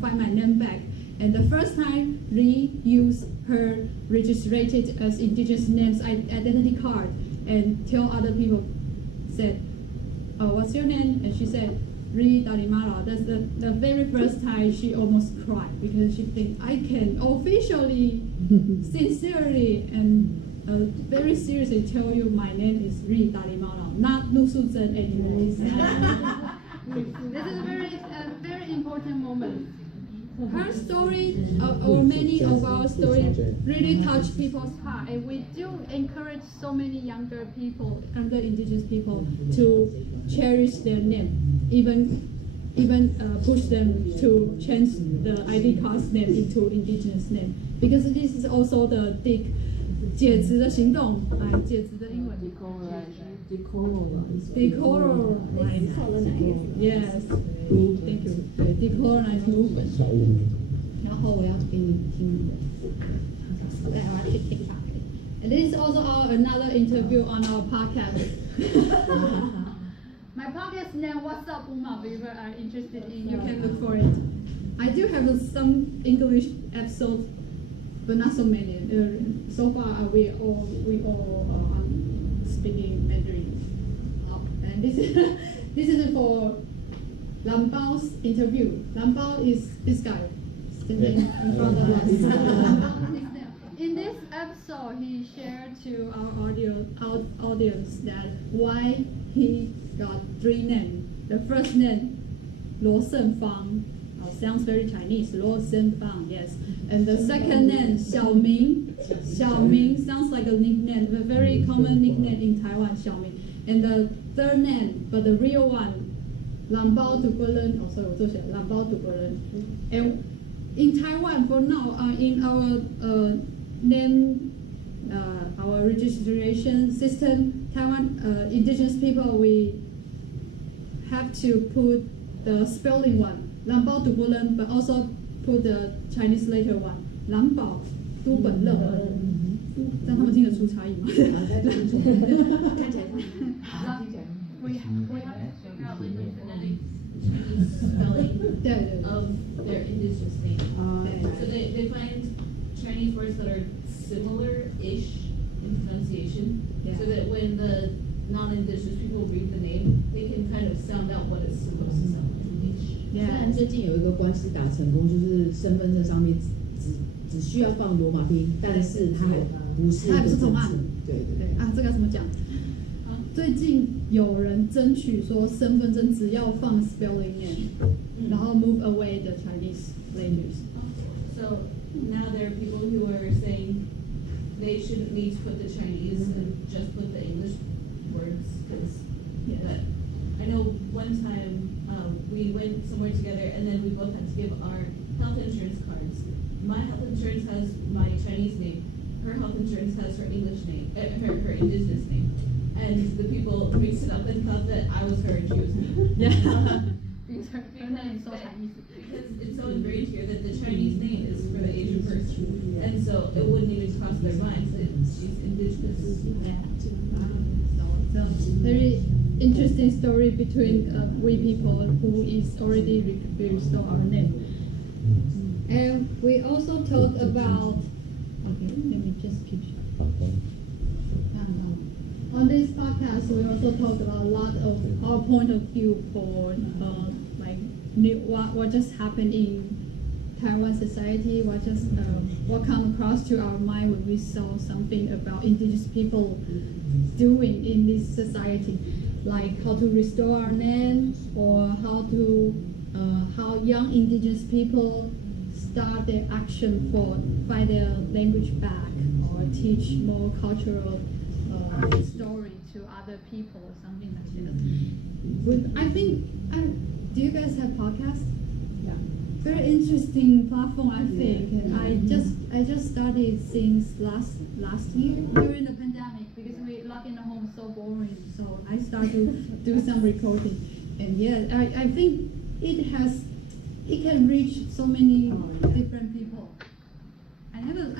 find my name back. And the first time Ri used her registered as indigenous names identity card and tell other people, said, "Oh, what's your name?" And she said, "Ri Dalimara." That's the very first time she almost cried, because she thinks I can officially, sincerely, and very seriously tell you my name is Ri Dalimara, not Lu Suzhen anymore. This is a very important moment. Her story, or many of our stories, really touch people's heart, and we do encourage so many younger people, indigenous people, to cherish their name, even push them to change the ID card's name into indigenous name, because this is also the big 解职的行动，解职的英文 decolonize. Yes, thank you. Decolonize movement. 然后我要给你听的，来，我要去 TikTok. And this is also another interview on our podcast. My podcast name, What's Up, Uma? If you are interested in, you can look for it. I do have some English episodes, but not so many. So far, we all speaking Mandarin. And this is for Lam Bao's interview. Lam Bao is this guy standing in front of us. In this episode, he shared to our audience that why he got 3 names. The first name, Luo Shengfang. Sounds very Chinese, Luo Shengfang, yes. And the second name, Xiaoming. Xiaoming sounds like a nickname, a very common nickname in Taiwan, Xiaoming. And the third name, but the real one, Lam Bao Du Guoren. Oh, sorry, Lam Bao Du Guoren. And in Taiwan, for now, in our name, our registration system, Taiwan indigenous people, we have to put the spelling one, Lam Bao Du Guoren, but also put the Chinese letter one, Lam Bao Du Ben Le. 这样他们听得出差异吗？看起来we have to figure out like the phonetic Chinese spelling of their indigenous name. So they find Chinese words that are similar-ish in pronunciation, so that when the non-indigenous people read the name, they can kind of sound out what it's supposed to sound like. 虽然最近有一个官司打成功，就是身份证上面只需要放罗马拼音，但是它还不是同案。对啊，这个怎么讲？最近有人争取说身份证只要放 spelling name，然后 move away the Chinese letters. So now there are people who are saying they shouldn't need to put the Chinese and just put the English words. But I know one time we went somewhere together and then we both had to give our health insurance cards. My health insurance has my Chinese name. Her health insurance has her English name, her indigenous name. And the people mixed it up and thought that I was her and she was me. Yeah. Because it's so ingrained here that the Chinese name is for the Asian person. And so it wouldn't even cross their minds that she's indigenous. So very interesting story between we people who is already restore our name. And we also talked about, okay, let me just keep on this podcast, we also talked about a lot of our point of view for what just happened in Taiwan society, what come across to our mind when we saw something about indigenous people doing in this society, like how to restore our name, or how young indigenous people start their action for find their language back, or teach more cultural story to other people or something like that. I think, do you guys have podcasts? Yeah. Very interesting platform, I think. Yeah. I just started since last year during the pandemic, because we locked in the home, so boring. So I started to do some recording, and yeah, I think it can reach so many different people.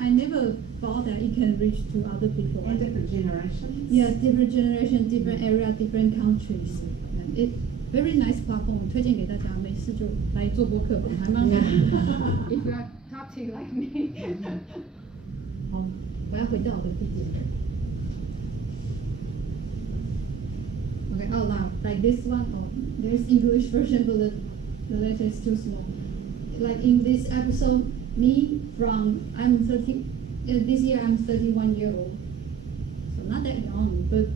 I never thought that it can reach to other people. And different generations. Yeah, different generation, different area, different countries. And it very nice platform. 推荐给大家，没事就来做播客吧，还蛮好。If you are talking like me. 好，我要回到我的地点。Okay, out loud. Like this one, or there's English version, but the letter is too small. Like in this episode, I'm 30. This year I'm 31 years old, so not that young, but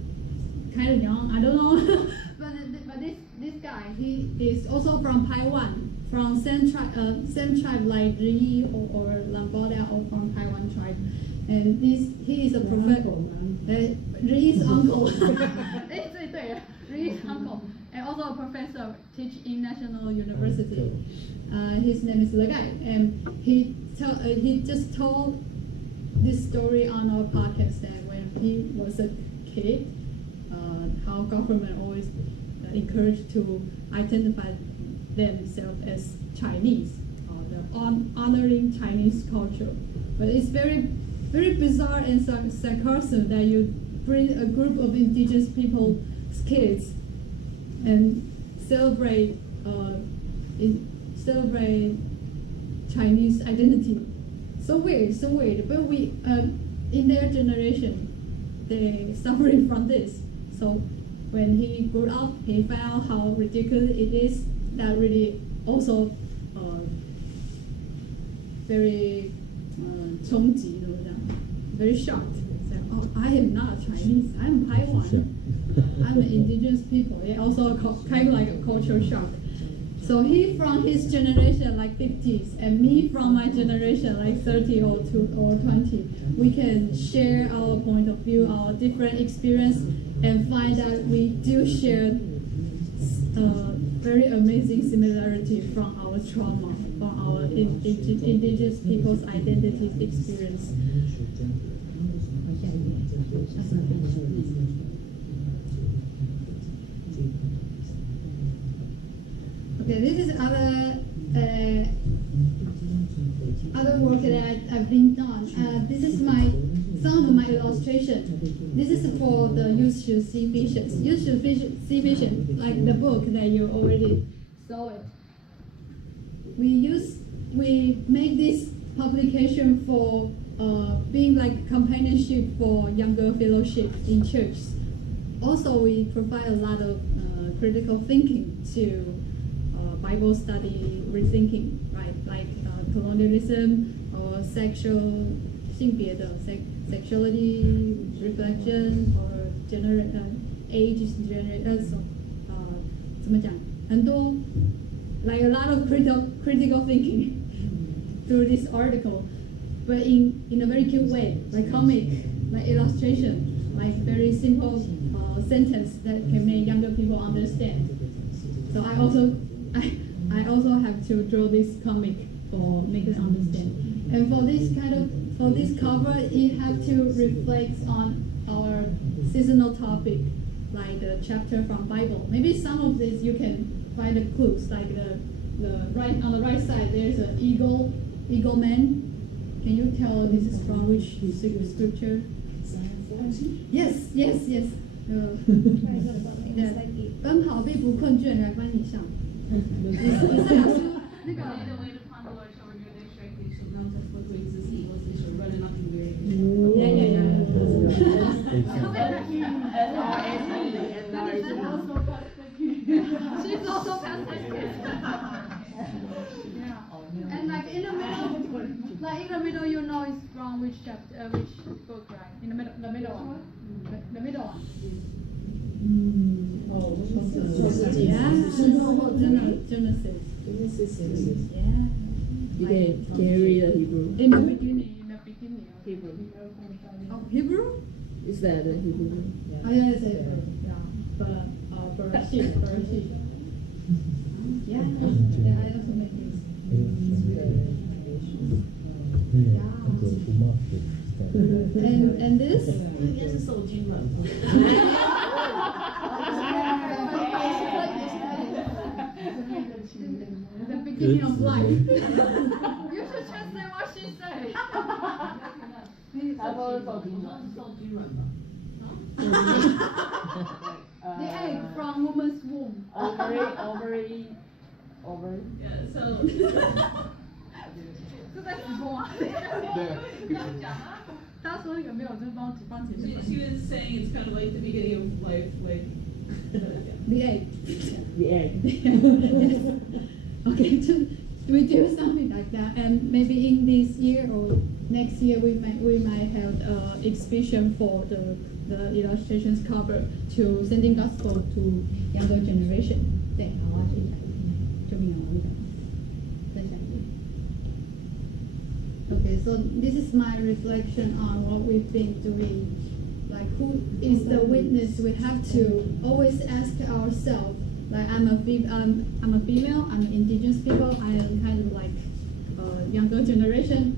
kind of young. I don't know. but this guy, he is also from Taiwan, from same tribe like Ri or Lamboda, or from Taiwan tribe. And he is a professor. Ri's uncle. Ri's uncle, and also a professor, teach in National University. His name is Legai, and he just told this story on our podcast that when he was a kid, how government always encouraged to identify themselves as Chinese, honoring Chinese culture. But it's very, very bizarre and sarcasm that you bring a group of indigenous people, kids, and celebrate Chinese identity. So weird. But we, in their generation, they suffering from this. So when he grew up, he found how ridiculous it is. That really also very 冲击, very shocked. So, oh, I am not Chinese. I'm Taiwan. I'm an indigenous people. It also kind of like a cultural shock. So he from his generation like 50s, and me from my generation like 30 or 20. We can share our point of view, our different experience, and find that we do share very amazing similarity from our trauma, from our indigenous people's identity experience. Okay, this is other work that I've been done. This is some of my illustration. This is for the Youth Should See Vision. Youth Should See Vision, like the book that you already saw it. We make this publication for being like companionship for younger fellowship in church. also we provide a lot of critical thinking to Bible study rethinking, right? Like colonialism or sexuality reflection or age generation 怎么讲？很多 like a lot of critical thinking through this article, but in a very cute way, like comic, like illustration, like very simple sentence that can make younger people understand. So I also have to draw this comic for make them understand. And for this cover, it have to reflect on our seasonal topic, like the chapter from Bible. Maybe some of this you can find the clues, like the right on the right side there's an eagle man. Can you tell this is from which scripture? Yes. 奔跑必不困倦，来翻译一下。以赛亚书那个。She's also fantastic. Yeah. And like in the middle, you know it's from which chapter, which book, right? In the middle one. The middle one. Yeah. Genesis. Yeah. You can read the Hebrew. In the beginning. Hebrew. Oh, Hebrew? Is that the Hebrew? Oh, yeah, it's Hebrew. Yeah. But Bereshit. Yeah, I also make this. And this? 应该是受精卵吧。 The beginning of life. You should translate what she said. 他说受精卵吧。 The egg from woman's womb. Ovary. Yeah, so 这在直播吗？他说有没有就是帮解释 she was saying it's kind of like the beginning of life, like The egg. The egg. Yes. Okay, we do something like that, and maybe in this year or next year we might have exhibition for the illustrations cover to sending gospel to younger generation. 对，好啊，谢谢。救命啊！我那个，再下一个。Okay, so this is my reflection on what we've been doing. Like, who is the witness? We have to always ask ourselves. Like, I'm a female. I'm indigenous people. I am kind of like younger generation.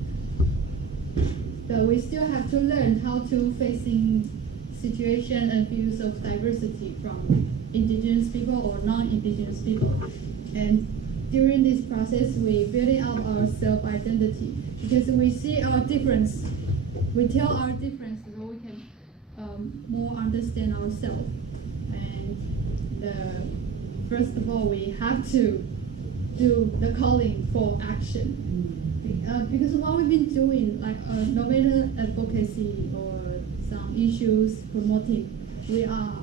But we still have to learn how to facing situation and views of diversity from indigenous people or non-indigenous people. And during this process, we building up our self-identity because we see our difference. We tell our difference so we can more understand ourselves. And first of all, we have to do the calling for action. Because what we've been doing, like no matter advocacy or some issues promoting, we are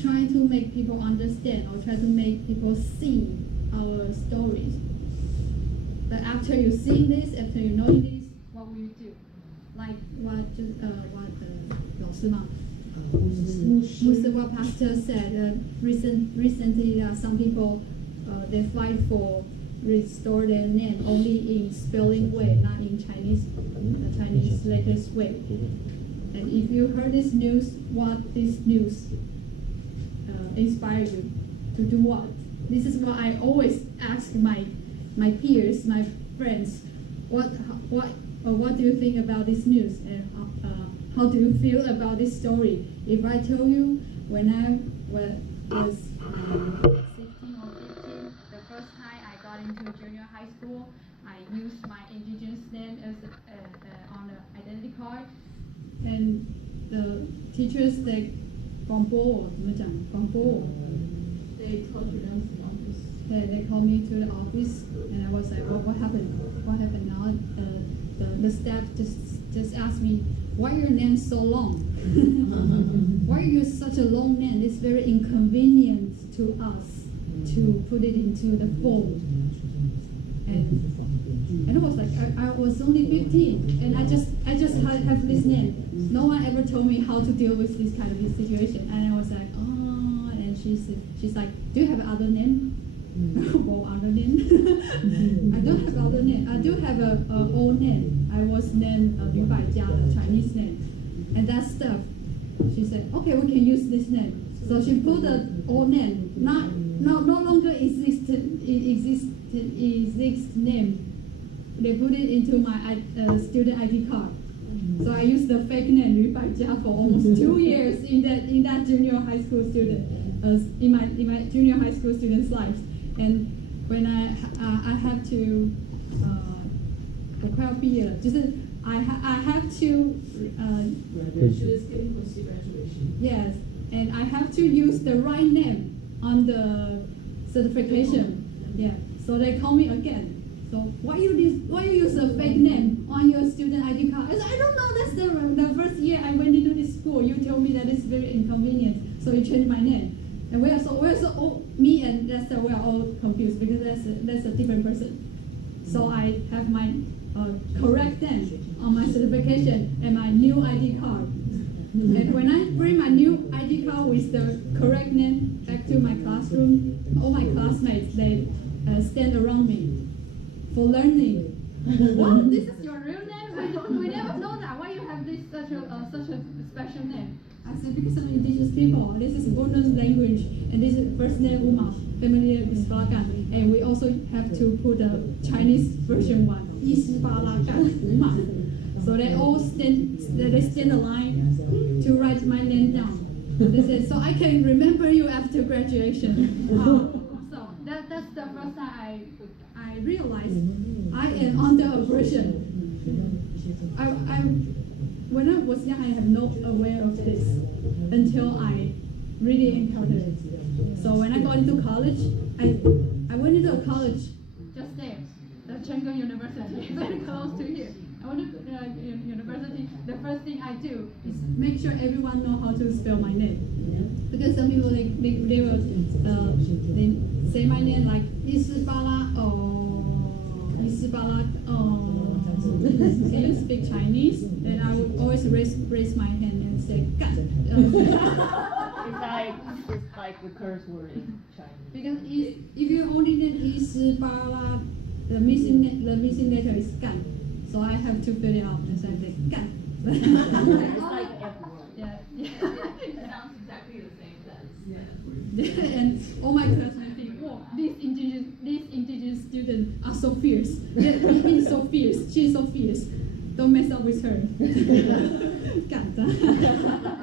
trying to make people understand or try to make people see our stories. But after you see this, after you know this, what will you do? Like what Pastor said, recently some people they fight for restore their name only in spelling way, not in Chinese letters way. And if you heard this news, what this news inspire you to do what? This is what I always ask my peers, my friends. What do you think about this news? And how do you feel about this story? If I tell you when I was 16 or 15, the first time I got into junior high school, I used my indigenous name as on the identity card, and the teachers they 广播怎么讲？广播 they told you down to the office. They called me to the office, and I was like, what happened? What happened now? The staff just asked me, why your name so long? Why you use such a long name? It's very inconvenient to us to put it into the phone. And it was like I was only 15, and I just have this name. No one ever told me how to deal with this kind of situation, and I was like, oh. And she's like, do you have other name? No other name. I don't have other name. I do have a old name. I was named Liu Baijia, a Chinese name, and that stuff. She said, okay, we can use this name. So she put the old name, no longer exist name. They put it into my student ID card. So I used the fake name Liu Baijia for almost 2 years in that junior high school student in my junior high school student's life. And when I have to 我快要毕业了，就是 I have to She was getting close to graduation. yes, and I have to use the right name on the certification. Yeah, so they call me again. So why you use a fake name on your student ID card? I said, I don't know. That's the first year I went into this school. You told me that it's very inconvenient, so you changed my name. And we're so all, me and Lester, we are all confused because that's a different person. So I have my correct name on my certification and my new ID card. And when I bring my new ID card with the correct name back to my classroom, all my classmates, they stand around me for learning. What? This is your real name? We never know that. Why you have this such a special name? I said, because I'm indigenous people. This is Bunun language, and this is first name Uma, family name is Balagan, and we also have to put the Chinese version one, Balagan Uma. So they all stand a line to write my name down. They said, so I can remember you after graduation. So that's the first time I realized I am under oppression. When I was young, I have no aware of this until I really encountered it. So when I got into college, I went into a college just there, the Chengdu University, very close to here. I went to university. The first thing I do is make sure everyone know how to spell my name, because some people they say my name like Isibala or Isibala or. Can you speak Chinese? And I would always raise my hand and say "gan." It's like the curse word in Chinese. Because if you only need Isibala, the missing letter is "gan." So I have to fill it out and say "gan." It's like F word. Yeah. It sounds exactly the same sense. Yeah. And all my classmates think, "Whoa, these indigenous students are so fierce. He's so fierce. She's so fierce. Don't mess up with her."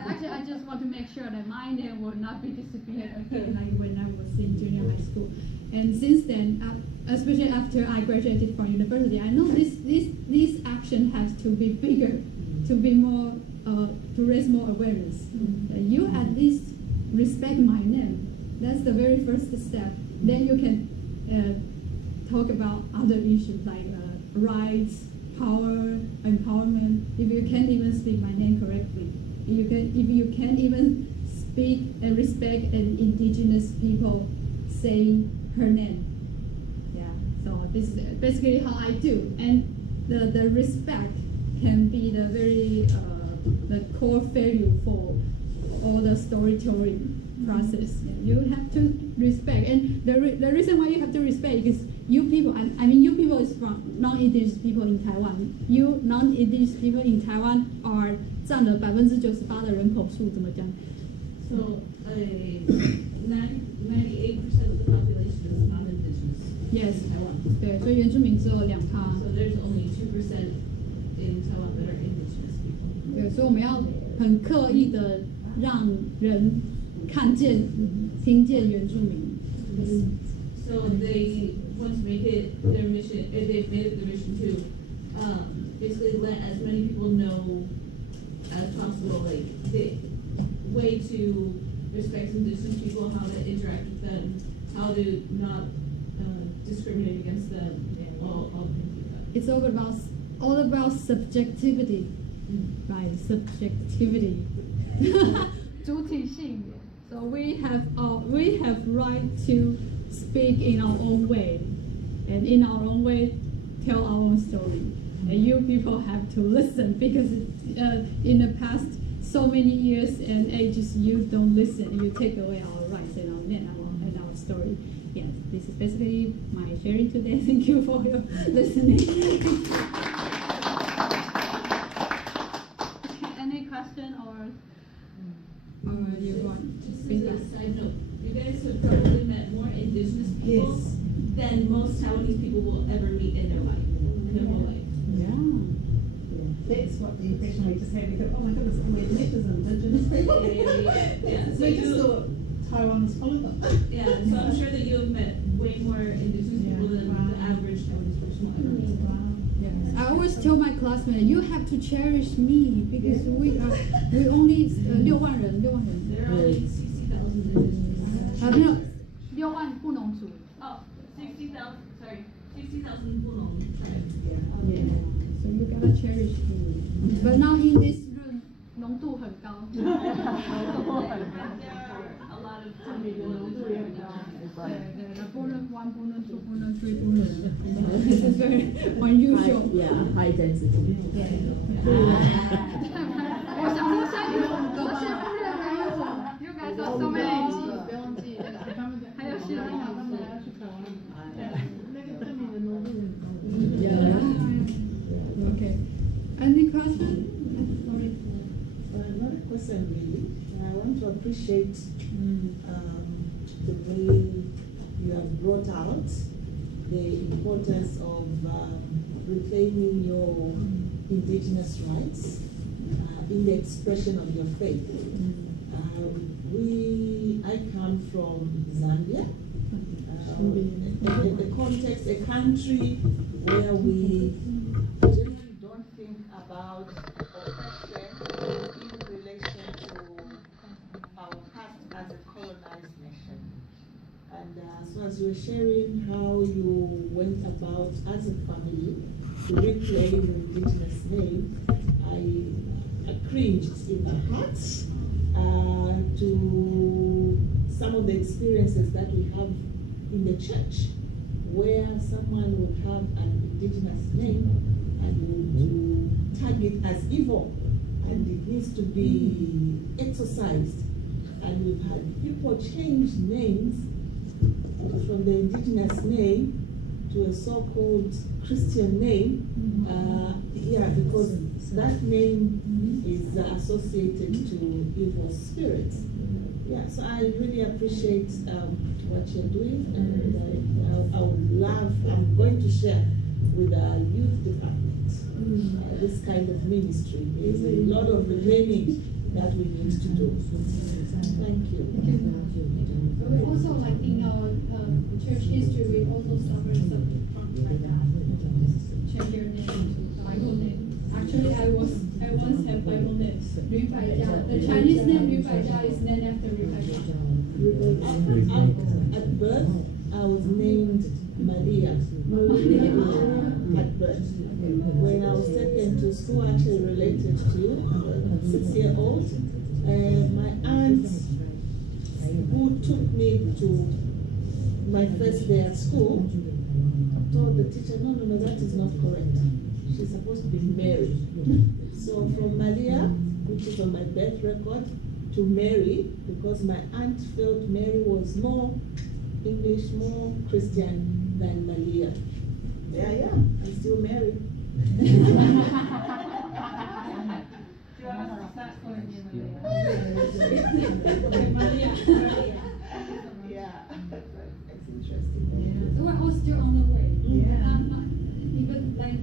Actually, I just want to make sure that my name will not be disappeared again, like when I was in junior high school. And since then, especially after I graduated from university, I know this action has to be bigger, to be more, to raise more awareness. You at least respect my name. That's the very first step. Then you can talk about other issues like rights, power, empowerment. If you can't even speak my name correctly, if you can't even speak and respect an indigenous people saying her name. Yeah. So this is basically how I do, and the respect can be the very the core value for all the storytelling process. Yeah, you have to respect, and the reason why you have to respect is you people. I mean, you people is from non-indigenous people in Taiwan. You non-indigenous people in Taiwan are 占了98%的人口数，怎么讲？ So 98% of the population is non-indigenous. Yes. In Taiwan. 对，所以原住民只有2%。 So there's only 2% in Taiwan that are indigenous people. 对，所以我们要很刻意的让人看见、听见原住民。 So they want to make it their mission, or they've made it their mission to basically let as many people know as possible, like the way to respect indigenous people, how to interact with them, how to not discriminate against them, all things like that. It's all about subjectivity. right? Subjectivity. 主体性. So we have right to speak in our own way, and in our own way tell our own story. And you people have to listen, because in the past so many years and ages you don't listen. You take away our rights and our name and our story. Yes, this is basically my sharing today. Thank you for your listening. Any question or you want Just as feedback? a side note, you guys have probably met more indigenous people than most Taiwanese people will ever meet in their life, in their whole life. That's what the impression I just had. We thought, oh my goodness, we're letters and indigenous people. Yeah, so They just thought Taiwan was full of them. Yeah, so I'm sure that you have met way more indigenous people than the average Taiwanese person will ever meet. I always tell my classmates, you have to cherish me, because we only 6万人，6万人。 There are only 60,000 indigenous. 没有，6万布农族。Oh, 60,000, sorry, 60,000 Pulong tribes. So you gotta cherish me. But now in this room, 浓度很高。There are a lot of people in this room. Bonus 1, bonus 2, bonus 3, bonus. This is very unusual. High density. 我想说现在you guys are so many. 不要忘记，还有新的他们还要去台湾。那个证明的浓度很高。Okay. Any question? Sorry. Not a question really. I want to appreciate the way you have brought out the importance of reclaiming your indigenous rights in the expression of your faith. I come from Zambia. The context, a country where we generally don't think about oppression in relation to our past as a colonized nation. And so as you were sharing how you went about as a family to reclaim your indigenous name, I cringed in my heart to some of the experiences that we have in the church, where someone would have an indigenous name and would tag it as evil, and it needs to be exorcised. And we've had people change names from the indigenous name to a so-called Christian name, because that name is associated to evil spirits. Yeah, so I really appreciate what you're doing, and I would love, I'm going to share with our youth department this kind of ministry. There's a lot of reclaiming that we need to do. Thank you. We also, like in our church history, we also suffered something from like that. Change your name to Bible name. Actually, I once had Bible name. Lü Baijia. The Chinese name Lü Baijia is named after Lü Baijia. At birth, I was named Maria. At birth. When I was taken to school, actually related to you, 6-year-old, my aunt who took me to my first day at school told the teacher, no, that is not correct. She's supposed to be Mary. So from Maria, which is on my birth record, to Mary, because my aunt felt Mary was more English, more Christian than Maria. There I am. I'm still Mary. Yeah, that's interesting. So we're all still on the way. Yeah. Even like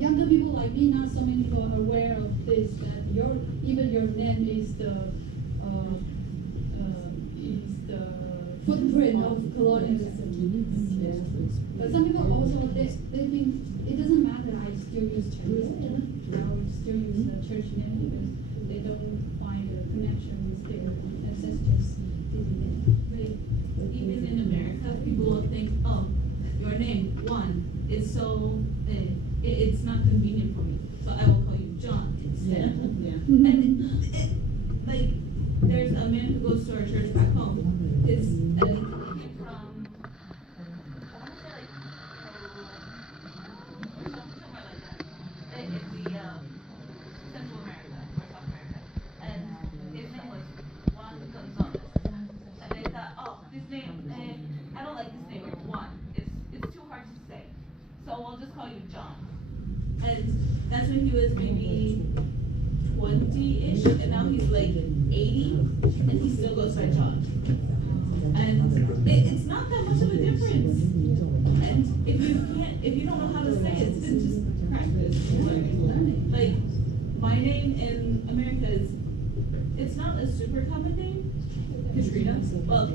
younger people like me, not so many people are aware of this. That even your name is the footprint of colonialism. But some people also they think it doesn't matter. I still use Chinese name. I would still use the church name because they don't find a connection with their ancestors' name. But even in America, people will think, oh, your name, Juan, is so, it's not convenient for me, so I will call you John instead. goes to our church back home, is and he came from I want to say like somewhere like that. It's the Central America or South America, and his name was Juan Gonzalez. And they thought, oh, this name, I don't like this name, Juan. It's too hard to say, so we'll just call you John. And that's when he was maybe 20-ish, and now he's like 80, and he still goes by John. And it's not that much of a difference. And if you don't know how to say it, then just practice learning. Like my name in America it's not a super common name, Katrina. Well,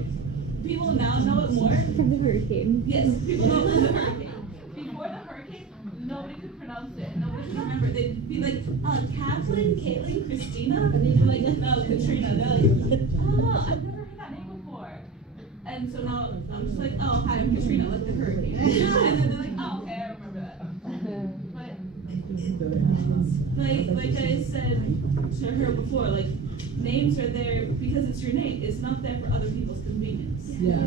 people now know it more. From the hurricane. Yes, people know the hurricane. Before the hurricane, nobody could pronounce it. Nobody could remember. They'd be like, Kathleen, Caitlin, Christina. And they'd be like, no, Katrina. They're like, oh, I've never heard that name before. And so now I'm just like, oh, hi, I'm Katrina, like the hurricane. And then they're like, oh, okay, I remember that. But like I said to her before, like names are there because it's your name. It's not there for other people's convenience. Yeah.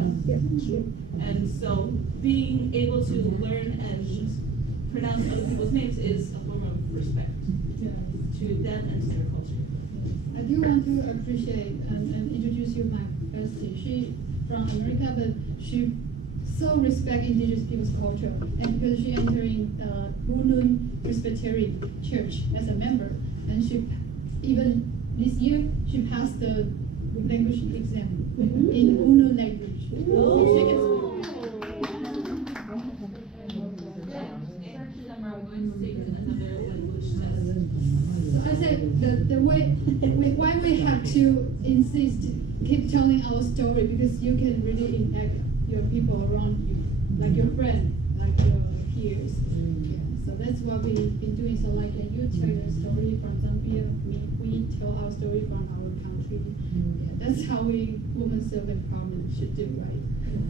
And so being able to learn and pronounce other people's names is a form of respect to them and to their culture. I do want to appreciate and introduce you my bestie. She from America, but she so respect indigenous people's culture, and because she entering Unun Presbyterian Church as a member, and she even this year she passed the language exam in Unun language. So she can speak. Summer, I'm going to take another language test. So I said the way why we have to insist, keep telling our story, because you can really impact your people around you, like your friend, like your peers. Yeah. So that's what we've been doing. So like you tell your story from Zambia, we tell our story from our country. Yeah, that's how we women self-empowerment should do, right?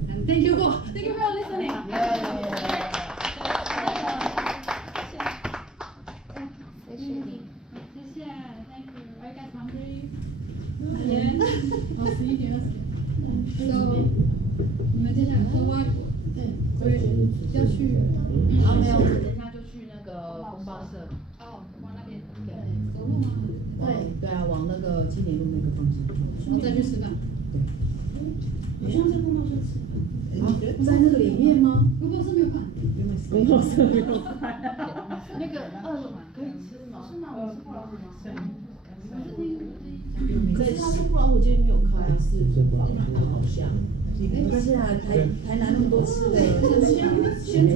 And thank you for listening. Thank you. Are you guys hungry? Yeah. 好，11点20。So 你们接下来喝挖对，所以要去。没有，我们等一下就去那个公报社。哦，往那边。对，走路吗？对啊，往那个青年路那个方向。然后再去吃饭。你上次碰到是吃饭，在那个里面吗？公报社没有饭。公报社没有饭。那个可以吃吗？是吗？我吃不了吗？可是他说不然我今天没有开啊，是好像。但是台南那么多吃的，先